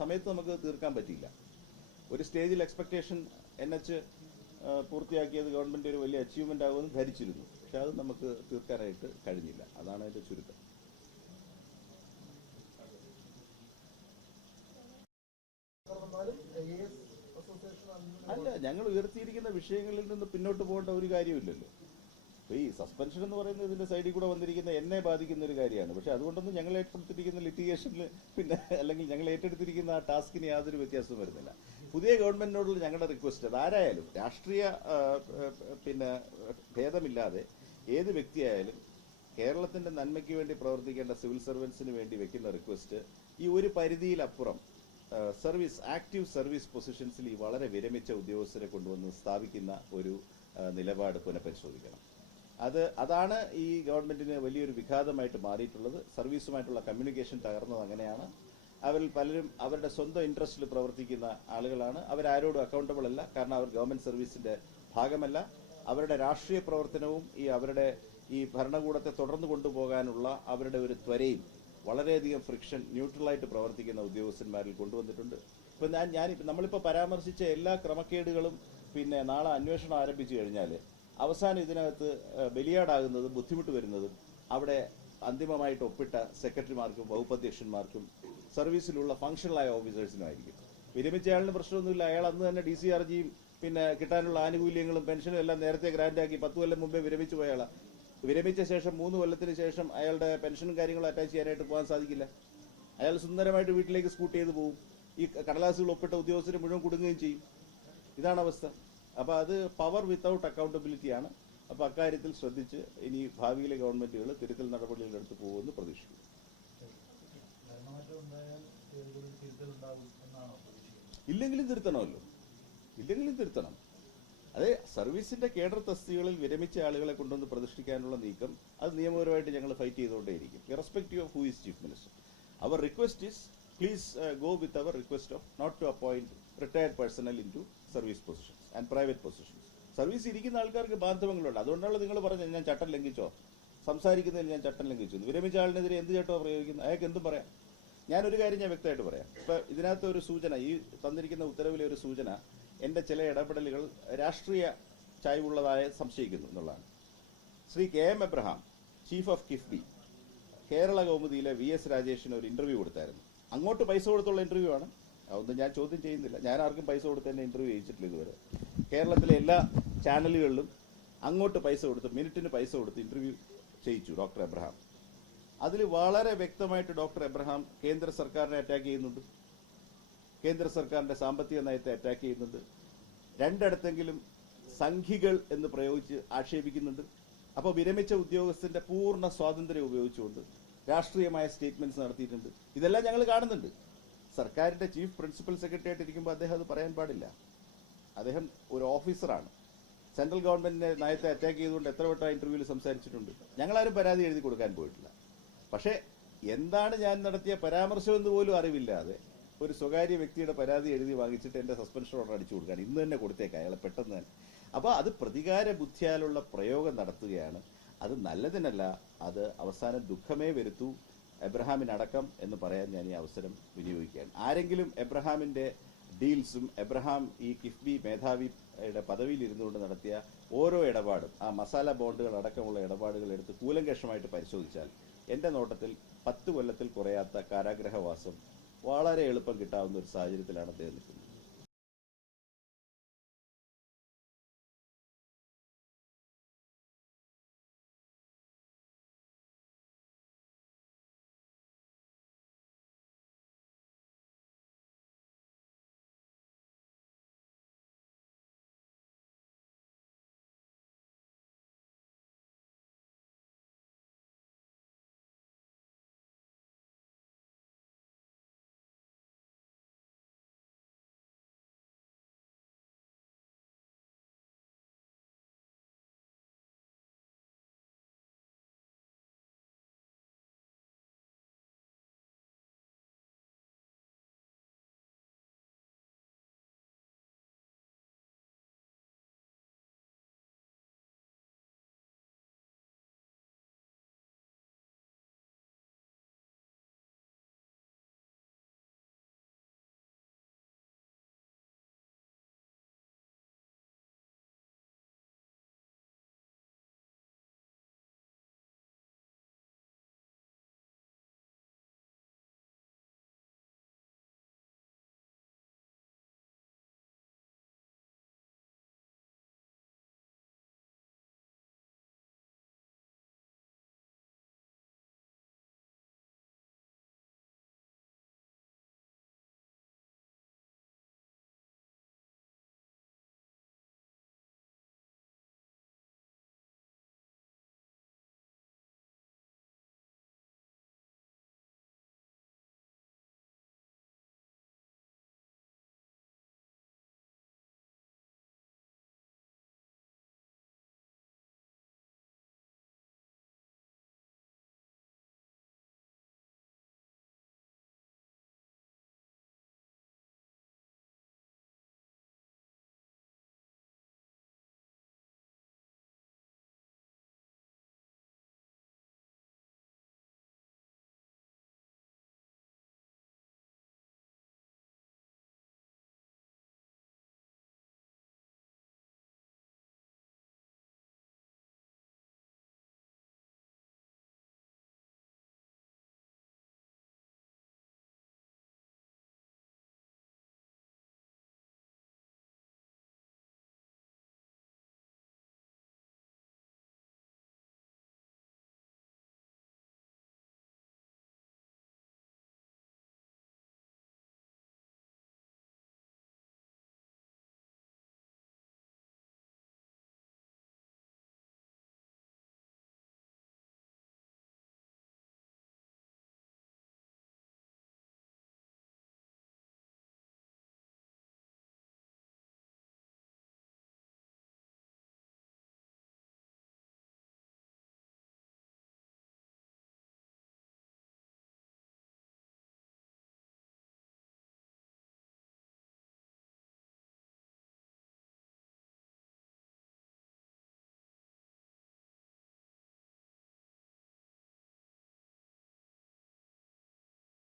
സമയത്ത് നമുക്ക് തീർക്കാൻ പറ്റിയില്ല. ഒരു സ്റ്റേജിൽ എക്സ്പെക്ടേഷൻ NH പൂർത്തിയാക്കിയത് ഗവൺമെന്റ് ഒരു വലിയ അച്ചീവ്മെന്റ് ആകുമെന്ന് ധരിച്ചിരുന്നു. പക്ഷെ അത് നമുക്ക് തീർക്കാനായിട്ട് കഴിഞ്ഞില്ല. അതാണ് അതിന്റെ ചുരുക്കം. അല്ല, ഞങ്ങൾ ഉയർത്തിയിരിക്കുന്ന വിഷയങ്ങളിൽ നിന്ന് പിന്നോട്ട് പോകേണ്ട ഒരു കാര്യമില്ലല്ലോ. അപ്പൊ ഈ സസ്പെൻഷൻ എന്ന് പറയുന്നത് ഇതിന്റെ സൈഡിൽ കൂടെ വന്നിരിക്കുന്ന എന്നെ ബാധിക്കുന്ന ഒരു കാര്യമാണ്. പക്ഷെ അതുകൊണ്ടൊന്നും ഞങ്ങൾ ഏറ്റെടുത്തിരിക്കുന്ന ലിറ്റിഗേഷനിൽ പിന്നെ അല്ലെങ്കിൽ ഞങ്ങൾ ഏറ്റെടുത്തിരിക്കുന്ന ആ ടാസ്കിന് യാതൊരു വ്യത്യാസവും വരുന്നില്ല. പുതിയ ഗവൺമെന്റിനോടുള്ള ഞങ്ങളുടെ റിക്വസ്റ്റ്, അതാരായാലും രാഷ്ട്രീയ പിന്നെ ഭേദമില്ലാതെ ഏത് വ്യക്തിയായാലും കേരളത്തിന്റെ നന്മയ്ക്ക് വേണ്ടി പ്രവർത്തിക്കേണ്ട സിവിൽ സർവൻസിന് വേണ്ടി വെക്കുന്ന റിക്വസ്റ്റ്, ഈ ഒരു പരിധിയിലപ്പുറം ആക്റ്റീവ് സർവീസ് പൊസിഷൻസിൽ ഈ വളരെ വിരമിച്ച ഉദ്യോഗസ്ഥരെ കൊണ്ടുവന്ന് സ്ഥാപിക്കുന്ന ഒരു നിലപാട് പുനഃപരിശോധിക്കണം. അതാണ് ഈ ഗവൺമെന്റിന് വലിയൊരു വിഘാതമായിട്ട് മാറിയിട്ടുള്ളത്. സർവീസുമായിട്ടുള്ള കമ്മ്യൂണിക്കേഷൻ തകർന്നത് അങ്ങനെയാണ്. അവരിൽ പലരും അവരുടെ സ്വന്തം ഇൻട്രസ്റ്റിൽ പ്രവർത്തിക്കുന്ന ആളുകളാണ്. അവരാരോടും അക്കൗണ്ടബിൾ അല്ല. കാരണം അവർ ഗവൺമെന്റ് സർവീസിന്റെ ഭാഗമല്ല. അവരുടെ രാഷ്ട്രീയ പ്രവർത്തനവും അവരുടെ ഈ ഭരണകൂടത്തെ തുടർന്നു കൊണ്ടുപോകാനുള്ള അവരുടെ ഒരു ത്വരയും വളരെയധികം ഫ്രിക്ഷൻ, ന്യൂട്രലായിട്ട് പ്രവർത്തിക്കുന്ന ഉദ്യോഗസ്ഥന്മാരിൽ കൊണ്ടുവന്നിട്ടുണ്ട്. ഇപ്പൊ നമ്മളിപ്പോൾ പരാമർശിച്ച എല്ലാ ക്രമക്കേടുകളും പിന്നെ നാളെ അന്വേഷണം ആരംഭിച്ചു കഴിഞ്ഞാൽ അവസാനം ഇതിനകത്ത് ബലിയാടാകുന്നതും ബുദ്ധിമുട്ട് വരുന്നതും അവിടെ അന്തിമമായിട്ട് ഒപ്പിട്ട സെക്രട്ടറിമാർക്കും വകുപ്പധ്യക്ഷന്മാർക്കും സർവീസിലുള്ള ഫംഗ്ഷണലായ ഓഫീസേഴ്സിനുമായിരിക്കും. വിരമിച്ചയാളിന് പ്രശ്നമൊന്നുമില്ല. അയാൾ അന്ന് തന്നെ DCRGയും പിന്നെ കിട്ടാനുള്ള ആനുകൂല്യങ്ങളും പെൻഷനും എല്ലാം നേരത്തെ ഗ്രാൻഡാക്കി 10 കൊല്ലം മുമ്പേ വിരമിച്ചു പോയാളാ. വിരമിച്ച ശേഷം 3 കൊല്ലത്തിന് ശേഷം അയാളുടെ പെൻഷനും കാര്യങ്ങളും അറ്റാച്ച് ചെയ്യാനായിട്ട് പോകാൻ സാധിക്കില്ല. അയാൾ സുന്ദരമായിട്ട് വീട്ടിലേക്ക് സ്കൂട്ട് ചെയ്ത് പോകും. ഈ കടലാസുകൾ ഒപ്പിട്ട ഉദ്യോഗസ്ഥരെ മുഴുവൻ കൊടുക്കുകയും ചെയ്യും. ഇതാണ് അവസ്ഥ. അപ്പൊ അത് പവർ വിത്തൗട്ട് അക്കൗണ്ടബിലിറ്റിയാണ്. അപ്പൊ അക്കാര്യത്തിൽ ശ്രദ്ധിച്ച് ഇനി ഭാവിയിലെ ഗവൺമെന്റുകൾ തിരുത്തൽ നടപടികളെടുത്ത് പോകുമെന്ന് പ്രതീക്ഷിക്കുന്നു. ഇല്ലെങ്കിലും തിരുത്തണം. അതെ, സർവീസിന്റെ കേഡർ തസ്തികകളിൽ വിരമിച്ച ആളുകളെ കൊണ്ടുവന്ന് പ്രതിഷ്ഠിക്കാനുള്ള നീക്കം അത് നിയമപരമായിട്ട് ഞങ്ങൾ ഫൈറ്റ് ചെയ്തുകൊണ്ടേയിരിക്കും, irrespective of who is chief minister. Our request is please go with our request of not to appoint retired personnel into service positions and private positions. Service ഇരിക്കുന്ന ആൾക്കാർക്ക് ബാന്ധവങ്ങളുണ്ട്. അതുകൊണ്ടാണ് നിങ്ങൾ പറഞ്ഞത് ഞാൻ ചട്ടം ലംഘിച്ചോ, സംസാരിക്കുന്നതിൽ ഞാൻ ചട്ടം ലംഘിച്ചു. വിരമിച്ച ആളിനെതിരെ എന്ത് ചട്ടമാണ് പ്രയോഗിക്കുന്നത്? അയാൾക്ക് എന്തും പറയാം. ഞാനൊരു കാര്യം ഞാൻ വ്യക്തമായിട്ട് പറയാം. ഇപ്പം ഇതിനകത്ത് ഒരു സൂചന, ഈ തന്നിരിക്കുന്ന ഉത്തരവിലെ ഒരു സൂചന, എൻ്റെ ചില ഇടപെടലുകൾ രാഷ്ട്രീയ ചായ്വുള്ളതായ സംശയിക്കുന്നു എന്നുള്ളതാണ്. Shri K M Abraham, chief of KIIFB, Kerala കൗമുദിയിലെ VS രാജേഷിന് ഒരു ഇന്റർവ്യൂ കൊടുത്തായിരുന്നു. അങ്ങോട്ട് പൈസ കൊടുത്തുള്ള ഇന്റർവ്യൂ ആണ്, അതൊന്നും ഞാൻ ചോദ്യം ചെയ്യുന്നില്ല. ഞാൻ ആർക്കും പൈസ കൊടുത്ത് തന്നെ ഇന്റർവ്യൂ ചെയ്യിച്ചിട്ടില്ല ഇതുവരെ. കേരളത്തിലെ എല്ലാ ചാനലുകളിലും അങ്ങോട്ട് പൈസ കൊടുത്ത്, മിനിറ്റിന് പൈസ കൊടുത്ത് ഇന്റർവ്യൂ ചെയ്യിച്ചു ഡോക്ടർ എബ്രഹാം. അതിൽ വളരെ വ്യക്തമായിട്ട് ഡോക്ടർ എബ്രഹാം കേന്ദ്ര സർക്കാരിനെ അറ്റാക്ക് ചെയ്യുന്നുണ്ട്, കേന്ദ്ര സർക്കാരിന്റെ സാമ്പത്തിക നയത്തെ അറ്റാക്ക് ചെയ്യുന്നുണ്ട്, രണ്ടിടത്തെങ്കിലും സംഘികൾ എന്ന് പ്രയോഗിച്ച് ആക്ഷേപിക്കുന്നുണ്ട്. അപ്പോൾ വിരമിച്ച ഉദ്യോഗസ്ഥന്റെ പൂർണ്ണ സ്വാതന്ത്ര്യം ഉപയോഗിച്ചുകൊണ്ട് രാഷ്ട്രീയമായ സ്റ്റേറ്റ്മെന്റ്സ് നടത്തിയിട്ടുണ്ട്. ഇതെല്ലാം ഞങ്ങൾ കാണുന്നുണ്ട്. സർക്കാരിന്റെ ചീഫ് പ്രിൻസിപ്പൽ സെക്രട്ടറി ആയിട്ട് ഇരിക്കുമ്പോൾ അദ്ദേഹം അത് പറയാൻ പാടില്ല. അദ്ദേഹം ഒരു ഓഫീസറാണ്. സെൻട്രൽ ഗവൺമെന്റിന്റെ നയത്തെ അറ്റാക്ക് ചെയ്തുകൊണ്ട് എത്ര വട്ടം ഇന്റർവ്യൂവിൽ സംസാരിച്ചിട്ടുണ്ട്. ഞങ്ങളാരും പരാതി എഴുതി കൊടുക്കാൻ പോയിട്ടില്ല. പക്ഷേ എന്താണ് ഞാൻ നടത്തിയ പരാമർശം എന്ന് പോലും അറിവില്ലാതെ ഒരു സ്വകാര്യ വ്യക്തിയുടെ പരാതി എഴുതി വാങ്ങിച്ചിട്ട് എന്റെ സസ്പെൻഷൻ ഓർഡർ അടിച്ചു കൊടുക്കാൻ ഇന്ന് തന്നെ കൊടുത്തേക്കാം അയാളെ പെട്ടെന്ന് തന്നെ. അപ്പോൾ അത് പ്രതികാര ബുദ്ധിയാലുള്ള പ്രയോഗം നടത്തുകയാണ്. അത് നല്ലതിനല്ല. അത് അവസാനം ദുഃഖമേ വരുത്തൂ എബ്രഹാമിനടക്കം എന്ന് പറയാൻ ഞാൻ ഈ അവസരം വിനിയോഗിക്കുകയാണ്. ആരെങ്കിലും എബ്രഹാമിന്റെ ഡീൽസും എബ്രഹാം ഈ കിഫ്ബി മേധാവിയുടെ പദവിയിൽ ഇരുന്നുകൊണ്ട് നടത്തിയ ഓരോ ഇടപാടും, ആ മസാല ബോണ്ടുകൾ അടക്കമുള്ള ഇടപാടുകൾ എടുത്ത് കൂലങ്കഷമായിട്ട് പരിശോധിച്ചാൽ എന്റെ നോട്ടത്തിൽ 10 കൊല്ലത്തിൽ കുറയാത്ത കാരാഗ്രഹവാസം വളരെ എളുപ്പം കിട്ടാവുന്ന ഒരു സാഹചര്യത്തിലാണ് അദ്ദേഹം നിൽക്കുന്നത്.